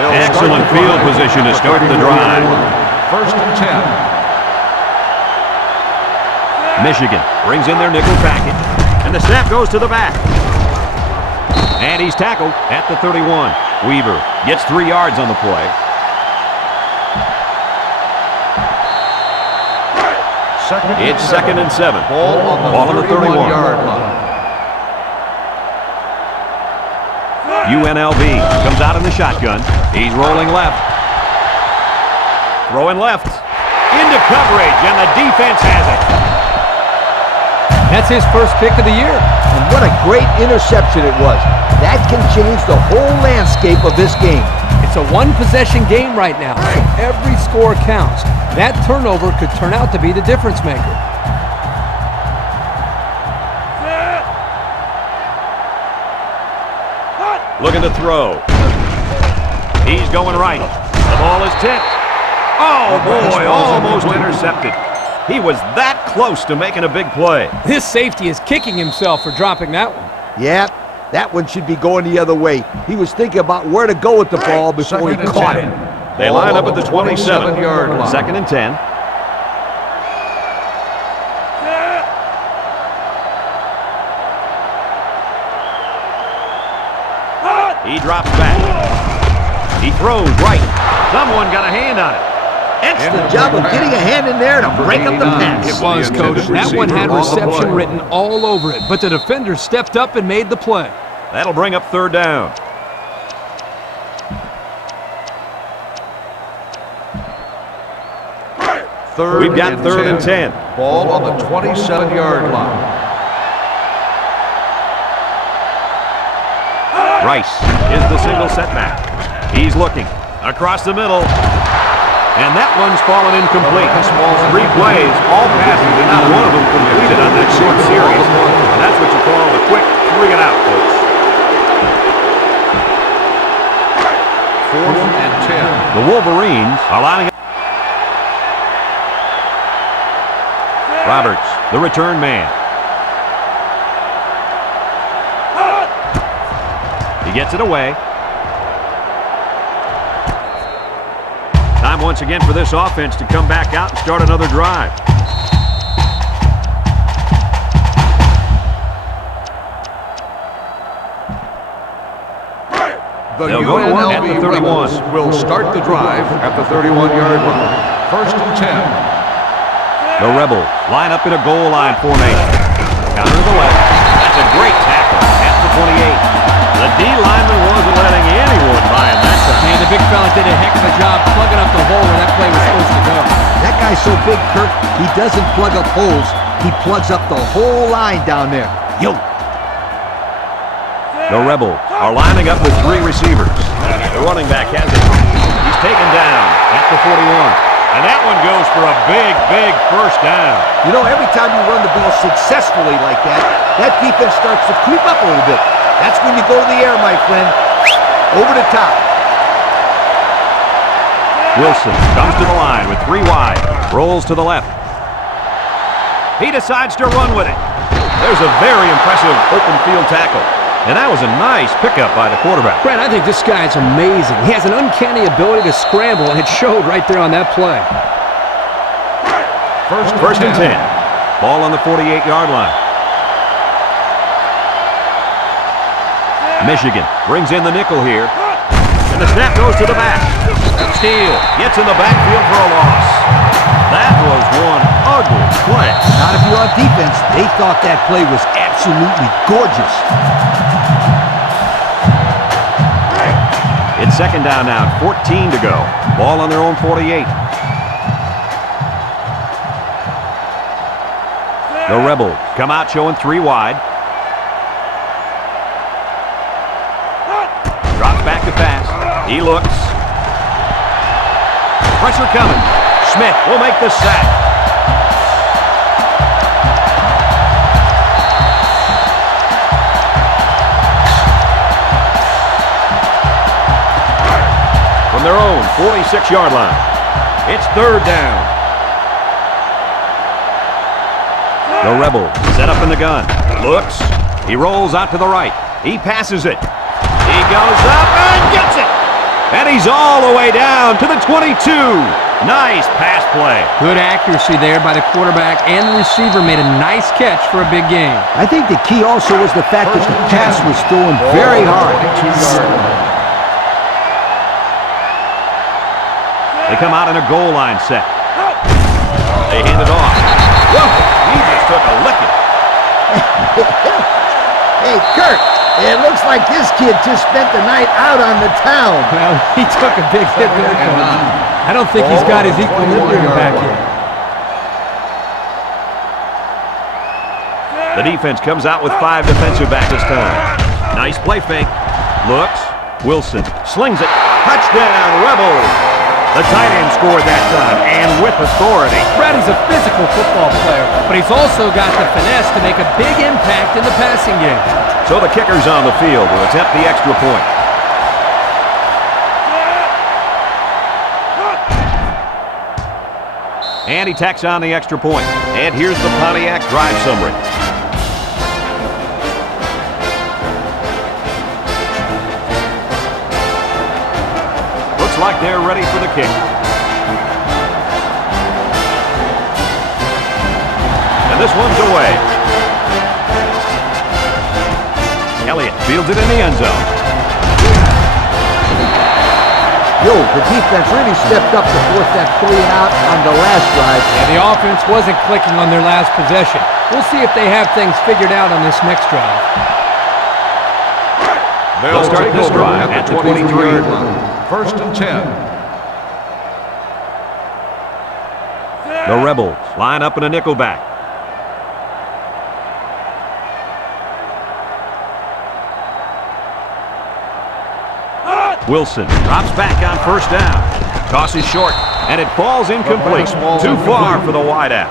Excellent field position to start the drive. 1st and 10. Michigan brings in their nickel package. And the snap goes to the back. And he's tackled at the 31. Weaver gets 3 yards on the play. It's 2nd and 7. Ball on the 31-yard line. UNLV comes out in the shotgun. He's rolling left. Throwing left. Into coverage, and the defense has it. That's his first pick of the year. And what a great interception it was. That can change the whole landscape of this game. It's a one-possession game right now, so every score counts. That turnover could turn out to be the difference maker. Looking to throw. He's going right. The ball is tipped. Oh, boy, almost intercepted. He was that close to making a big play. This safety is kicking himself for dropping that one. Yeah, that one should be going the other way. He was thinking about where to go with the ball before he caught it. They line up at the 27-yard line. 2nd and 10. He drops back. He throws right. Someone got a hand on it. Excellent job of getting a hand in there to break up the pass. It was, Coach. That one had reception written all over it, but the defender stepped up and made the play. That'll bring up 3rd down. We've got 3rd and 10. Ball on the 27-yard line. Rice is the single setback. He's looking across the middle. And that one's fallen incomplete. 3 plays, all passes, and not one of them completed on that short series. And that's what you call the quick 3 and out, folks. 4th and 10. The Wolverines are lining up. Roberts, the return man. He gets it away. Time once again for this offense to come back out and start another drive. The UNLV Rebels will start the drive at the 31-yard line. 1st and 10. The Rebels line up in a goal line formation. Counter to the left. That's a great tackle at the 28. The D lineman wasn't letting anyone by him that time. Man, the big fella did a heck of a job plugging up the hole where that play was supposed to go. That guy's so big, Kirk, he doesn't plug up holes. He plugs up the whole line down there. Yo. The Rebels are lining up with 3 receivers. The running back has it. He's taken down for a big, big first down. You know, every time you run the ball successfully like that, that defense starts to creep up a little bit. That's when you go to the air, my friend. Over the top. Wilson comes to the line with 3 wide. Rolls to the left. He decides to run with it. There's a very impressive open field tackle. And that was a nice pickup by the quarterback. Brent, I think this guy's amazing. He has an uncanny ability to scramble, and it showed right there on that play. First and 10. Ball on the 48-yard line. Michigan brings in the nickel here. And the snap goes to the back. Steele gets in the backfield for a loss. That was one ugly play. Not if you're on defense. They thought that play was absolutely gorgeous. It's second down now, 14 to go. Ball on their own 48. The Rebels come out showing 3 wide. Drops back to pass. He looks. Pressure coming. Smith will make the sack. From their own 46-yard line. It's third down. The Rebels set up in the gun. Looks. He rolls out to the right. He passes it. He goes up and gets it. And he's all the way down to the 22. Nice pass play. Good accuracy there by the quarterback, and the receiver made a nice catch for a big gain. I think the key also was the fact that the pass was thrown very hard. They come out in a goal line set. They hand it off. Whoa, he just took a licking. Hey, Kurt, it looks like this kid just spent the night out on the town. Well, he took a big hit there, Coach. I don't think he's got his equilibrium back yet. The defense comes out with 5 defensive backs this time. Nice play fake. Looks. Wilson slings it. Touchdown, Rebels. The tight end scored that time, and with authority. Brad is a physical football player, but he's also got the finesse to make a big impact in the passing game. So the kicker's on the field to attempt the extra point. And he tacks on the extra point. And here's the Pontiac drive summary. Looks like they're ready for the kick. And this one's away. Elliott fields it in the end zone. Yo, the defense really stepped up to force that 3 and out on the last drive. Yeah, the offense wasn't clicking on their last possession. We'll see if they have things figured out on this next drive. They'll start this drive at the 23-yard line. First and 10. The Rebels line up in a nickel back. Wilson drops back on first down. Toss is short, and it falls incomplete. Too far for the wideout.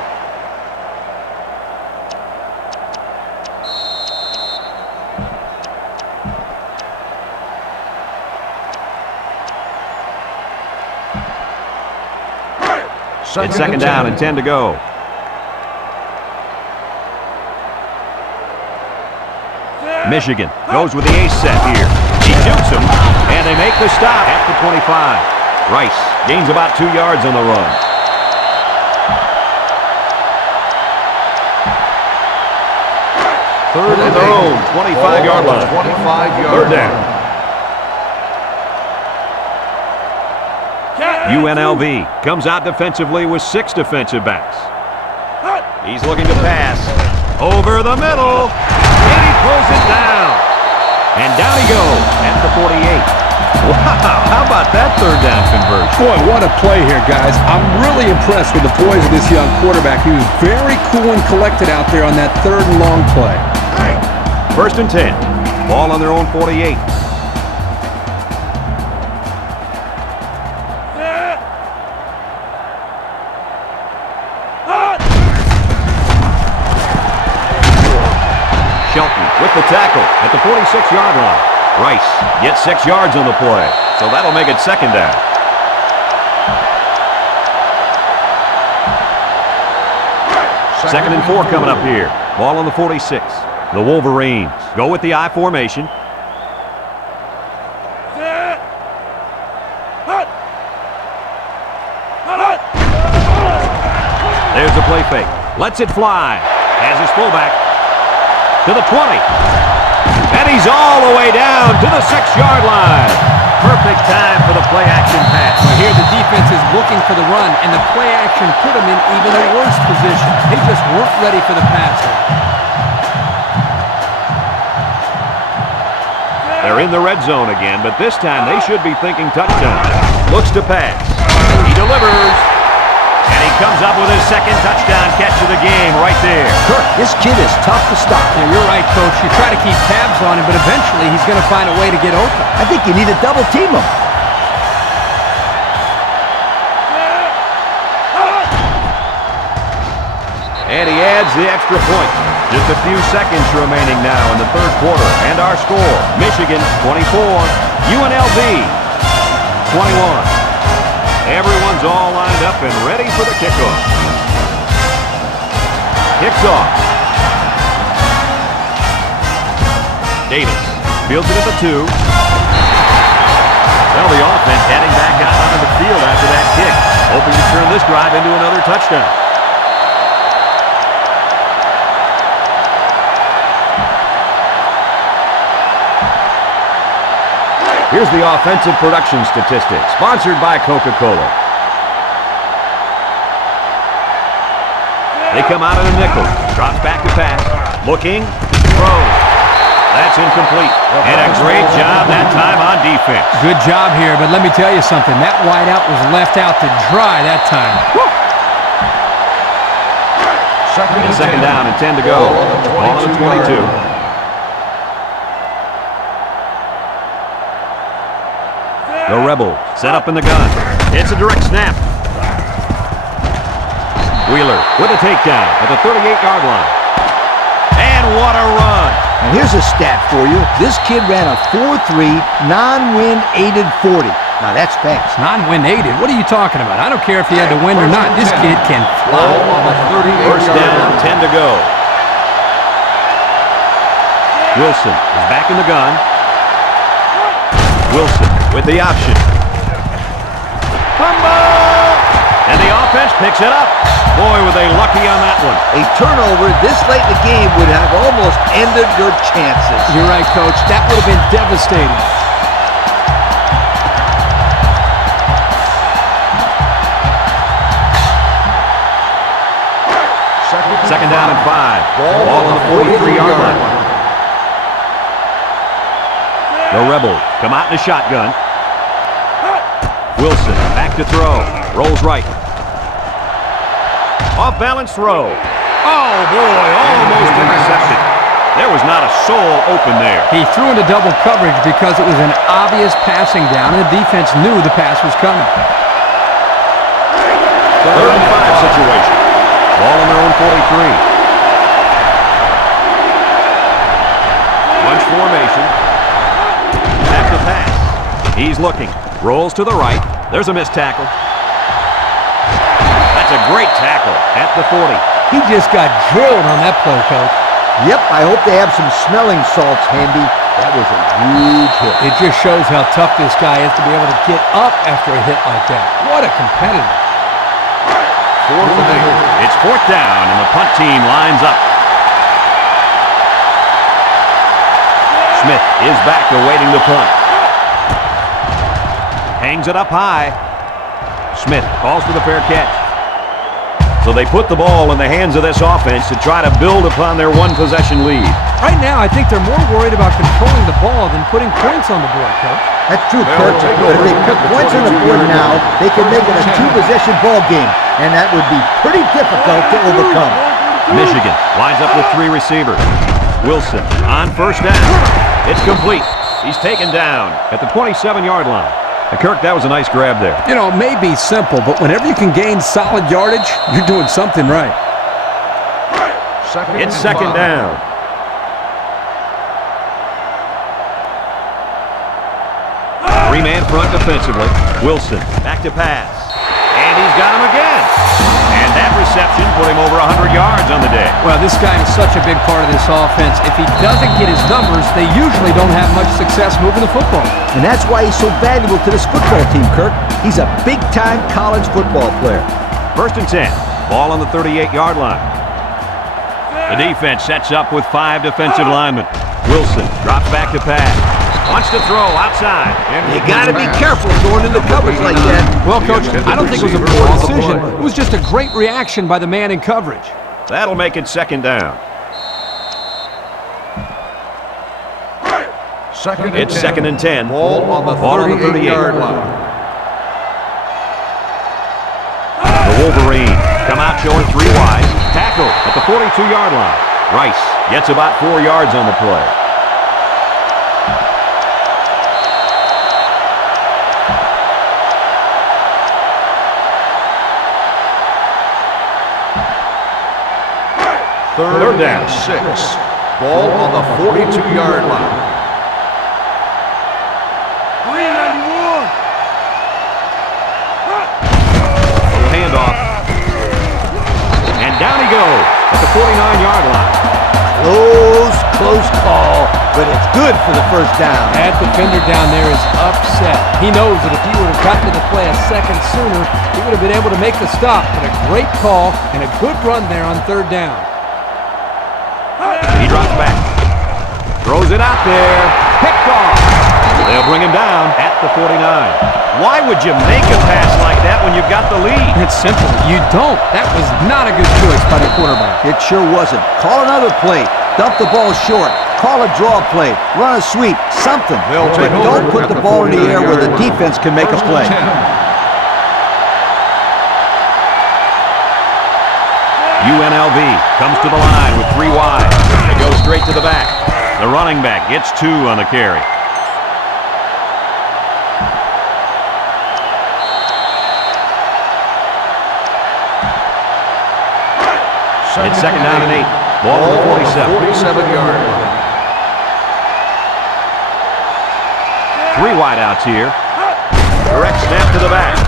It's second down and 10 to go. Michigan goes with the ace set here. He jukes him, and they make the stop at the 25. Rice gains about 2 yards on the run. Third and their own 25-yard line. 25-yard Third down. UNLV comes out defensively with 6 defensive backs. He's looking to pass. Over the middle. And he pulls it down. And down he goes at the 48. Wow, how about that third down conversion? Boy, what a play here, guys. I'm really impressed with the poise of this young quarterback. He was very cool and collected out there on that third and long play. First and 10. Ball on their own 48. 26-yard line. Rice gets 6 yards on the play, so that'll make it second down. Second and 4 coming up here. Ball on the 46. The Wolverines go with the I formation. There's the play fake. Lets it fly. Has his fullback to the 20. And he's all the way down to the 6-yard line. Perfect time for the play-action pass. Well, here the defense is looking for the run, and the play action put them in even a worse position. They just weren't ready for the passer. They're in the red zone again, but this time they should be thinking touchdown. Looks to pass. He delivers. And he comes up with his second touchdown catch of the game right there. Kirk, this kid is tough to stop. Yeah, you're right, Coach. You try to keep tabs on him, but eventually he's going to find a way to get open. I think you need to double team him. And he adds the extra point. Just a few seconds remaining now in the third quarter. And our score, Michigan 24, UNLV 21. Everyone's all lined up and ready for the kickoff. Kicks off. Davis fields it at the 2. Well, the offense heading back out onto the field after that kick, hoping to turn this drive into another touchdown. Here's the offensive production statistics, sponsored by Coca-Cola. They come out in a nickel, drops back to pass, looking, throws. That's incomplete. And a great job that time on defense. Good job here, but let me tell you something. That wideout was left out to dry that time. Second down and 10 to go. Ball on the 22. The Rebel set up in the gun. It's a direct snap. Wheeler with a takedown at the 38-yard line. And what a run. And here's a stat for you. This kid ran a 4.3 non-wind aided 40. Now that's fast. Non-win aided? What are you talking about? I don't care if he had to win or not. This kid can fly. First down, 10 to go. Wilson is back in the gun. Wilson with the option. Fumble! And the offense picks it up. Boy, were they lucky on that one. A turnover this late in the game would have almost ended their chances. You're right, Coach. That would have been devastating. Second down and 5. Ball on the 43-yard line. The Rebels come out in a shotgun. Wilson back to throw. Rolls right. Off-balance throw. Oh, boy, almost intercepted. There was not a soul open there. He threw into double coverage because it was an obvious passing down, and the defense knew the pass was coming. Third and 5 situation. Ball on their own 43. Bunch formation. Back to pass. He's looking. Rolls to the right. There's a missed tackle. That's a great tackle at the 40. He just got drilled on that play, Coach. Yep, I hope they have some smelling salts handy. That was a huge hit. It just shows how tough this guy is to be able to get up after a hit like that. What a competitor. Fourth and 8. It's fourth down, and the punt team lines up. Smith is back awaiting the punt. Hangs it up high. Smith calls for the fair catch. So they put the ball in the hands of this offense to try to build upon their one-possession lead. Right now, I think they're more worried about controlling the ball than putting points on the board, Coach. That's true, Kirk. But if they put points on the board now, they can make it a two-possession ball game, and that would be pretty difficult to overcome. Michigan lines up with 3 receivers. Wilson on first down. It's complete. He's taken down at the 27-yard line. Kirk, that was a nice grab there. You know, it may be simple, but whenever you can gain solid yardage, you're doing something right. It's second down. front defensively. Wilson, back to pass. And he's got him again. And that reception put him over 100 yards on the day. Well, this guy is such a big part of this offense. If he doesn't get his numbers, they usually don't have much success moving the football. And that's why he's so valuable to this football team, Kirk. He's a big-time college football player. 1st and 10. Ball on the 38-yard line. The defense sets up with 5 defensive linemen. Wilson drops back to pass. Wants to throw outside. You got to be careful going into coverage like that. Well, Coach, I don't think it was a poor decision. It was just a great reaction by the man in coverage. That'll make it 2nd down. It's 2nd and 10. Ball on the 38-yard line. The Wolverines come out showing 3 wide. Tackle at the 42-yard line. Rice gets about 4 yards on the play. Third down. 6. Ball on the 42-yard line. Handoff. And down he goes at the 49-yard line. Close call, but it's good for the 1st down. That defender down there is upset. He knows that if he would have gotten to the play a second sooner, he would have been able to make the stop. But a great call and a good run there on 3rd down. He drops back. Throws it out there. Picked off. They'll bring him down at the 49. Why would you make a pass like that when you've got the lead? It's simple. You don't. That was not a good choice by the quarterback. It sure wasn't. Call another play. Dump the ball short. Call a draw play. Run a sweep. Something. They'll But take over don't put at the the ball in the air where the 49-yard line. defense can make a 1st play. and 10. UNLV comes to the line with 3 wide. They go straight to the back. The running back gets 2 on the carry. It's 2nd down and 8. Ball on the 47. 47-yard line. 3 wideouts here. Direct snap to the back.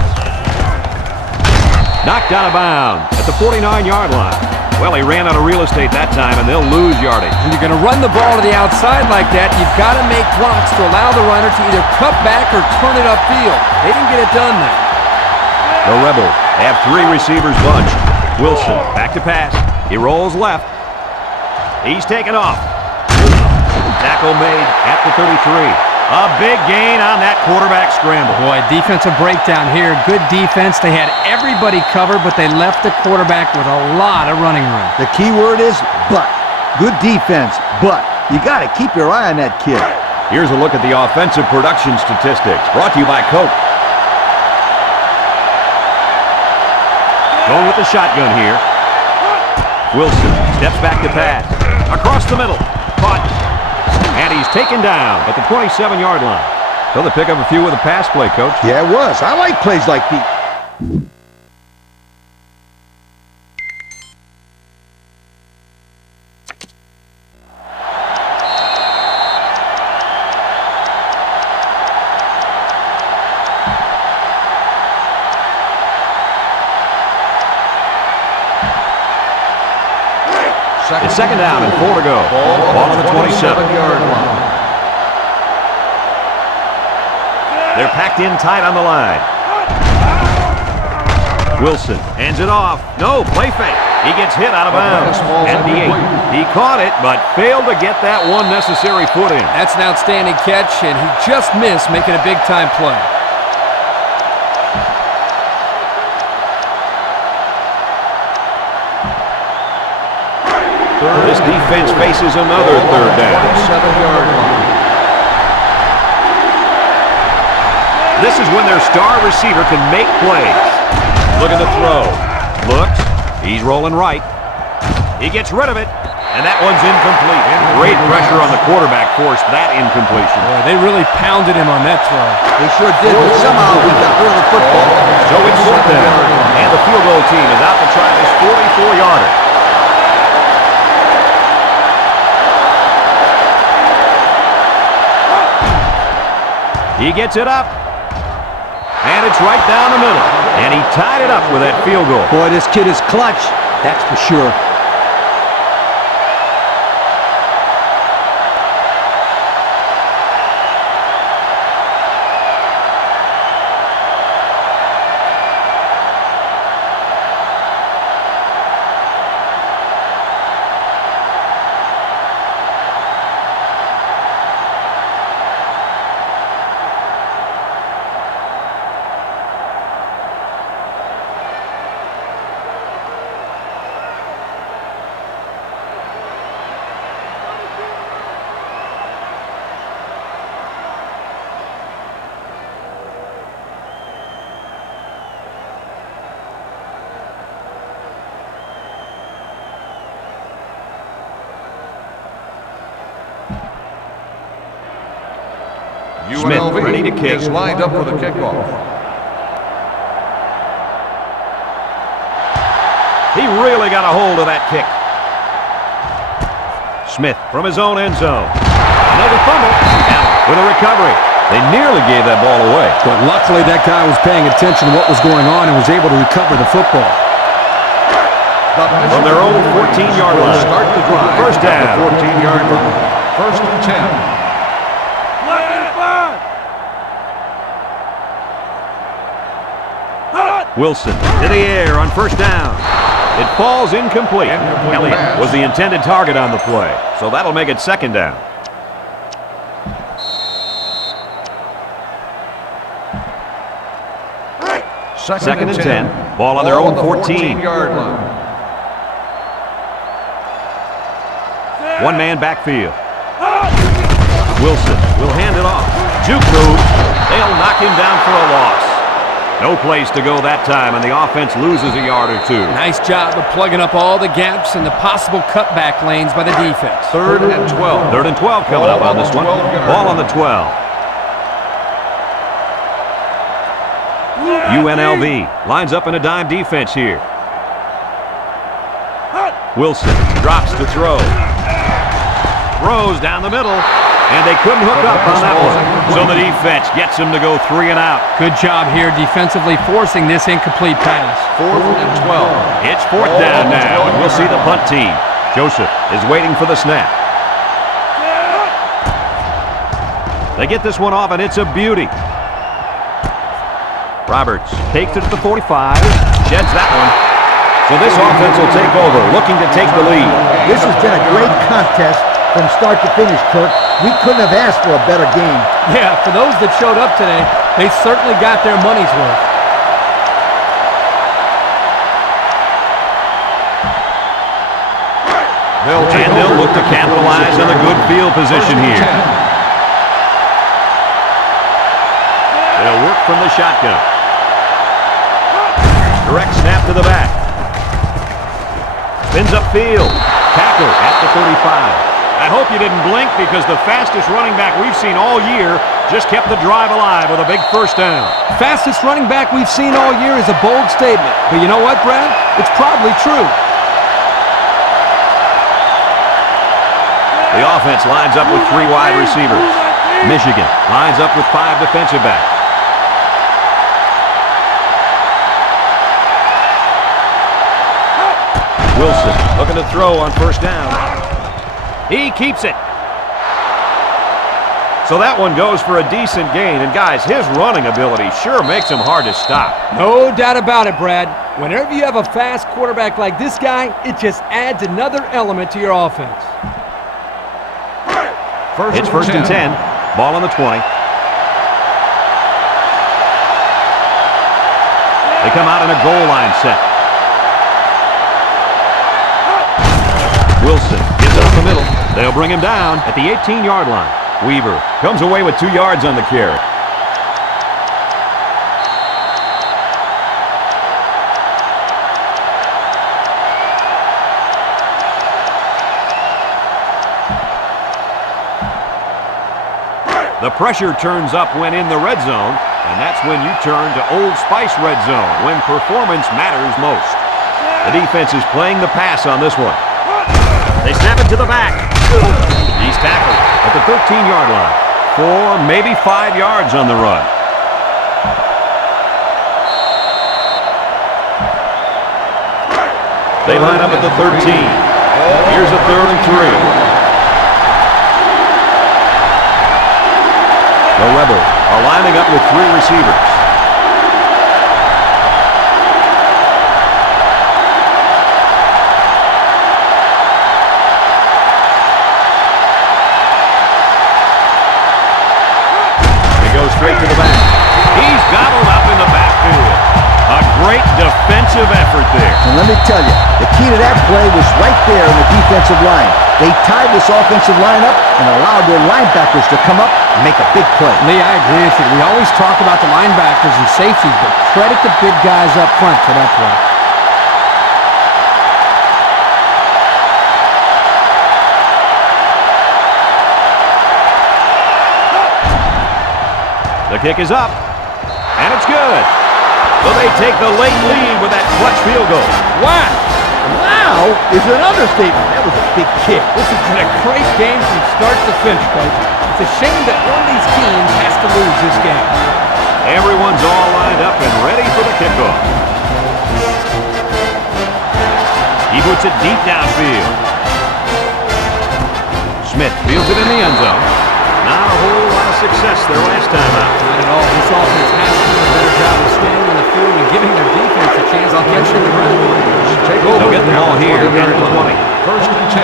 Knocked out of bounds at the 49-yard line. Well, he ran out of real estate that time, and they'll lose yardage. When you're going to run the ball to the outside like that, you've got to make blocks to allow the runner to either cut back or turn it upfield. They didn't get it done there. The Rebels have 3 receivers bunched. Wilson back to pass. He rolls left. He's taken off. Tackle made at the 33. A big gain on that quarterback scramble. Boy, defensive breakdown here. Good defense. They had everybody covered, but they left the quarterback with a lot of running room. The key word is but. Good defense, but you got to keep your eye on that kid. Here's a look at the offensive production statistics. Brought to you by Coke. Going with the shotgun here. Wilson steps back to pass. Across the middle. Caught. And he's taken down at the 27-yard line. So they pick up a few with a pass play, Coach. Yeah, it was. I like plays like these. It's 2nd down and 4 to go. Ball on the 27-yard line. They're packed in tight on the line. Wilson hands it off. No, play fake. He gets hit out of bounds at the 8. He caught it, but failed to get that one necessary foot in. That's an outstanding catch, and he just missed making a big-time play. This defense faces another 3rd down. 7-yard line. This is when their star receiver can make plays. Look at the throw. Looks. He's rolling right. He gets rid of it, and that one's incomplete. Great pressure on the quarterback forced that incompletion. Boy, they really pounded him on that throw. They sure did, but somehow we got rid of the football. So it's 4th down, and the field goal team is out to try this 44-yarder. He gets it up. And it's right down the middle. And he tied it up with that field goal. Boy, this kid is clutch. That's for sure. Smith UNLV ready to kick. is lined up for the kickoff. He really got a hold of that kick. Smith from his own end zone. Another fumble. Allen with a recovery. They nearly gave that ball away. But luckily that guy was paying attention to what was going on and was able to recover the football. From their own 14-yard line. Start the drive. First down. At the 14-yard line. First and 10. Wilson to the air on first down. It falls incomplete. Elliott was the intended target on the play, so that'll make it second down. Second and 10. Ball on their own 14-yard line. One-man backfield. Wilson will hand it off. Juke move. They'll knock him down for a loss. No place to go that time, and the offense loses a yard or two. Nice job of plugging up all the gaps and the possible cutback lanes by the defense. Third and 12. Third and 12 coming up on this one. Ball on the 12. UNLV lines up in a dime defense here. Wilson drops to throw. Throws down the middle. And they couldn't hook up on that one. So the defense gets him to go 3 and out. Good job here defensively forcing this incomplete pass. Fourth and 12. It's fourth down now, and we'll see the punt team. Joseph is waiting for the snap. They get this one off, and it's a beauty. Roberts takes it to the 45, sheds that one. So this offense will take over, looking to take the lead. This has been a great contest from start to finish, Kirk. We couldn't have asked for a better game. Yeah, for those that showed up today, they certainly got their money's worth. They'll look to capitalize on the good field position here. They'll work from the shotgun. Direct snap to the back. Spins upfield. Tackle at the 35. I hope you didn't blink because the fastest running back we've seen all year just kept the drive alive with a big first down. Fastest running back we've seen all year is a bold statement. But you know what, Brad? It's probably true. The offense lines up with 3 wide receivers. Michigan lines up with 5 defensive backs. Wilson looking to throw on first down. He keeps it. So that one goes for a decent gain. And guys, his running ability sure makes him hard to stop. No doubt about it, Brad. Whenever you have a fast quarterback like this guy, it just adds another element to your offense. It's first and 10. Ball on the 20. They come out in a goal line set. Wilson gets it up the middle. They'll bring him down at the 18-yard line. Weaver comes away with 2 yards on the carry. The pressure turns up when in the red zone, and that's when you turn to Old Spice red zone, when performance matters most. The defense is playing the pass on this one. They snap it to the back. He's tackled at the 13-yard line. 4, maybe 5 yards on the run. They line up at the 13. Here's a 3rd and 3. The Rebels are lining up with 3 receivers. Straight to the back. He's gobbled up in the backfield. A great defensive effort there. And let me tell you, the key to that play was right there in the defensive line. They tied this offensive line up and allowed their linebackers to come up and make a big play. Lee, I agree with you. We always talk about the linebackers and safeties, but credit the big guys up front for that play. The kick is up, and it's good. So they take the late lead with that clutch field goal. Wow! Wow is an understatement. That was a big kick. This has been a great game from start to finish, Coach. It's a shame that one of these teams has to lose this game. Everyone's all lined up and ready for the kickoff. He puts it deep downfield. Smith fields it in the end zone. Not a whole lot of success there last time out. Not at all. This offense has to do a better job of staying on the field and giving their defense a chance to catch in the run. They'll get the ball here at the 20. 1st and 10.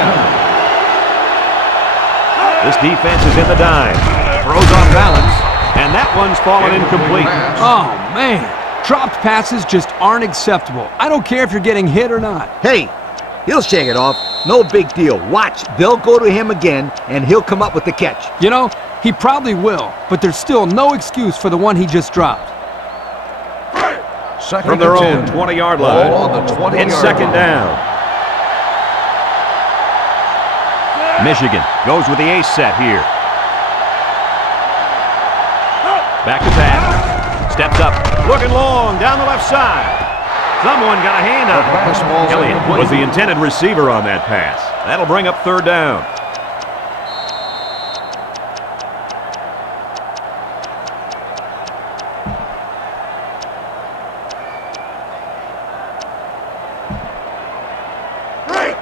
This defense is in the dime. Throws off balance, and that one's fallen incomplete. Oh, man. Dropped passes just aren't acceptable. I don't care if you're getting hit or not. Hey, he'll shake it off. No big deal. Watch. They'll go to him again, and he'll come up with the catch. You know, he probably will, but there's still no excuse for the one he just dropped. From their own 20-yard line. On the 20-yard It's 2nd down. Michigan goes with the ace set here. Back to pass. Steps up. Looking long down the left side. Someone got a hand up. Elliott was the intended receiver on that pass. That'll bring up 3rd down.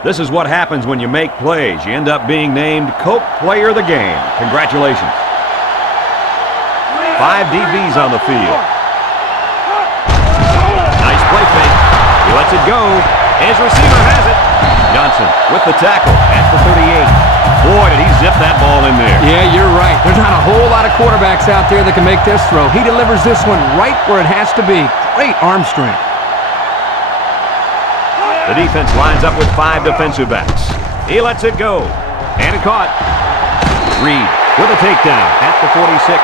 This is what happens when you make plays. You end up being named Coke Player of the Game. Congratulations. 5 DBs on the field. Nice play fake. He lets it go. His receiver has it. Johnson with the tackle at the 38. Boy, did he zip that ball in there. Yeah, you're right. There's not a whole lot of quarterbacks out there that can make this throw. He delivers this one right where it has to be. Great arm strength. The defense lines up with 5 defensive backs. He lets it go. And it caught. Reed with a takedown at the 46.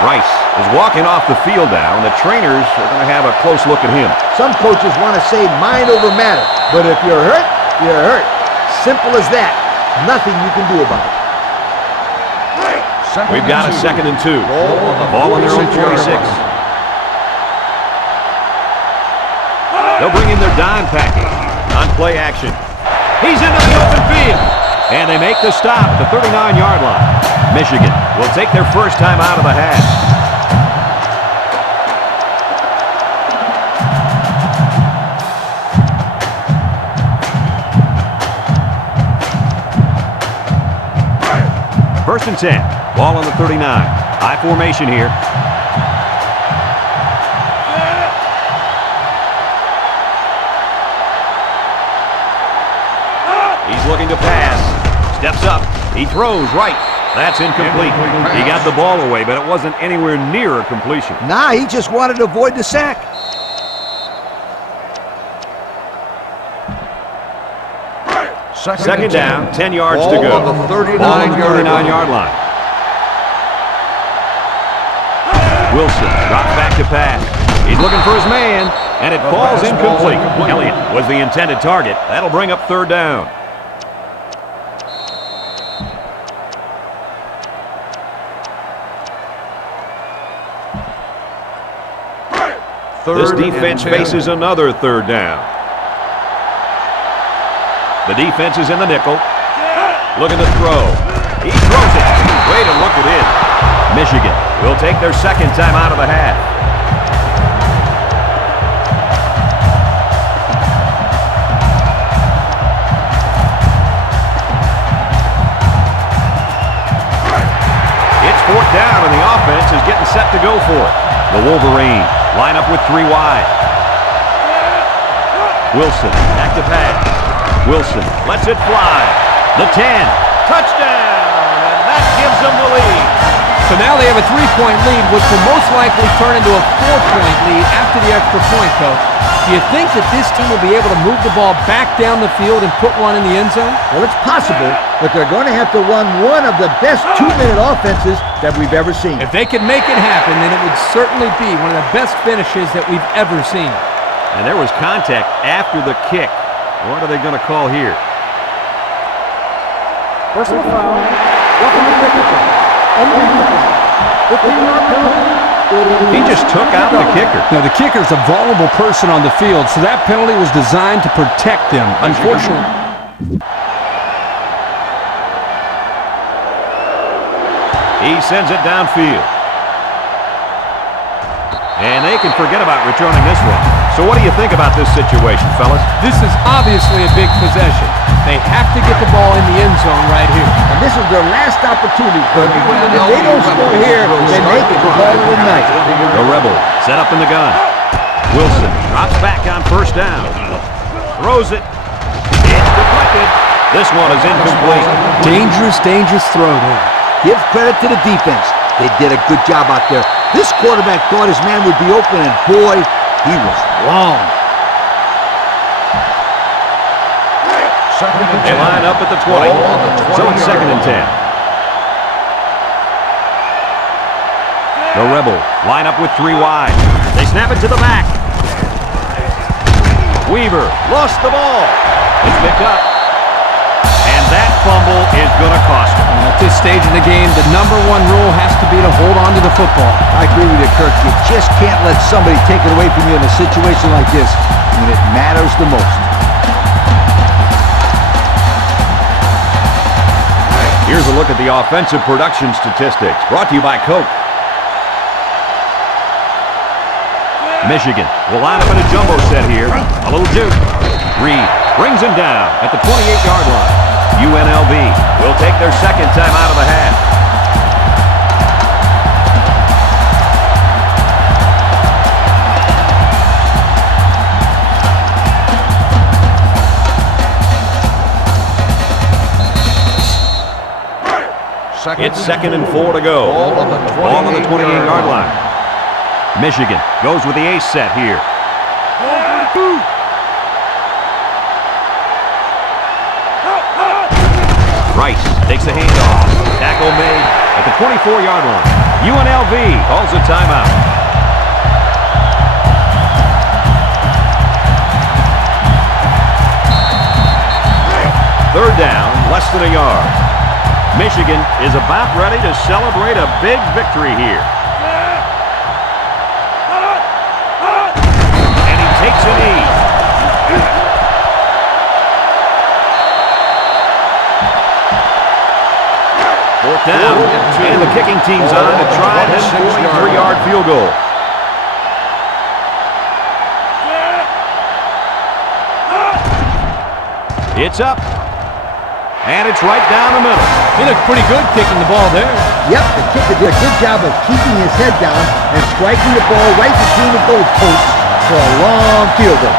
Rice is walking off the field now, and the trainers are going to have a close look at him. Some coaches want to say mind over matter, but if you're hurt, you're hurt. Simple as that. Nothing you can do about it. We've got a 2nd and 2. Ball on their own 46. They'll bring in their dime package on play action. He's into the open field. And they make the stop at the 39-yard line. Michigan will take their first time out of the half. First and 10. Ball on the 39. High formation here. He's looking to pass. Steps up. He throws right. That's incomplete. He got the ball away, but it wasn't anywhere near a completion. Nah, he just wanted to avoid the sack. Second down, 10 yards to go. On the 39-yard line. Wilson drops back to pass. He's looking for his man, and it falls incomplete. Elliott was the intended target. That'll bring up 3rd down. This defense faces another 3rd down. The defense is in the nickel. Looking to throw. He throws it. Way to look it in. Michigan will take their 2nd time out of the half. go for it. The Wolverines line up with 3 wide. Wilson back to pass. Wilson lets it fly. The 10. Touchdown! And that gives them the lead. So now they have a 3-point lead, which will most likely turn into a 4-point lead after the extra point, Coach. Do you think that this team will be able to move the ball back down the field and put one in the end zone? Well, it's possible, but they're going to have to run one of the best 2-minute offenses that we've ever seen. If they could make it happen, then it would certainly be one of the best finishes that we've ever seen. And there was contact after the kick. What are they going to call here? Personal foul. Welcome to kicker. He just took out the kicker. Now, the kicker's a vulnerable person on the field, so that penalty was designed to protect them. Unfortunately, he sends it downfield. And they can forget about returning this one. So what do you think about this situation, fellas? This is obviously a big possession. They have to get the ball in the end zone right here. And this is their last opportunity, but if they don't score here, then they can call it a night. The Rebels set up in the gun. Wilson drops back on first down. Throws it. It's deflected. This one is incomplete. Dangerous, dangerous throw there. Give credit to the defense. They did a good job out there. This quarterback thought his man would be open, and boy, he was wrong. They line up at the 20. So it's 2nd and 10. The Rebels line up with 3 wide. They snap it to the back. Weaver lost the ball. It's picked up. And that fumble is going to cost him. At this stage in the game, the #1 rule has to be to hold on to the football. I agree with you, Kirk. You just can't let somebody take it away from you in a situation like this when it matters the most. Here's a look at the offensive production statistics, brought to you by Coke. Michigan will line up in a jumbo set here. A little juke. Reed brings him down at the 28-yard line. UNLV will take their 2nd time out of the half. It's 2nd and 4 to go. Ball on the 28-yard line. Michigan goes with the ace set here. Rice takes the handoff. Tackle made at the 24-yard line. UNLV calls a timeout. Third down, less than a yard. Michigan is about ready to celebrate a big victory here. And he takes a knee. Fourth down, and the kicking team's on to try this 43-yard field goal. It's up. And it's right down the middle. He looked pretty good kicking the ball there. Yep, the kicker did a good job of keeping his head down and striking the ball right between the goalposts for a long field goal.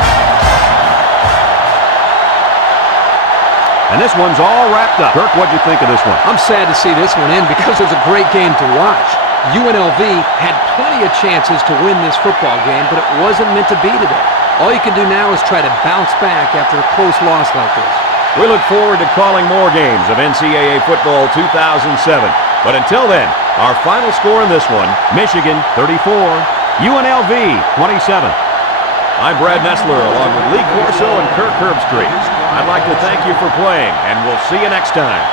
And this one's all wrapped up. Kirk, what'd you think of this one? I'm sad to see this one end because it was a great game to watch. UNLV had plenty of chances to win this football game, but it wasn't meant to be today. All you can do now is try to bounce back after a close loss like this. We look forward to calling more games of NCAA football 2007. But until then, our final score in this one, Michigan 34, UNLV 27. I'm Brad Nessler along with Lee Corso and Kirk Herbstreit. I'd like to thank you for playing, and we'll see you next time.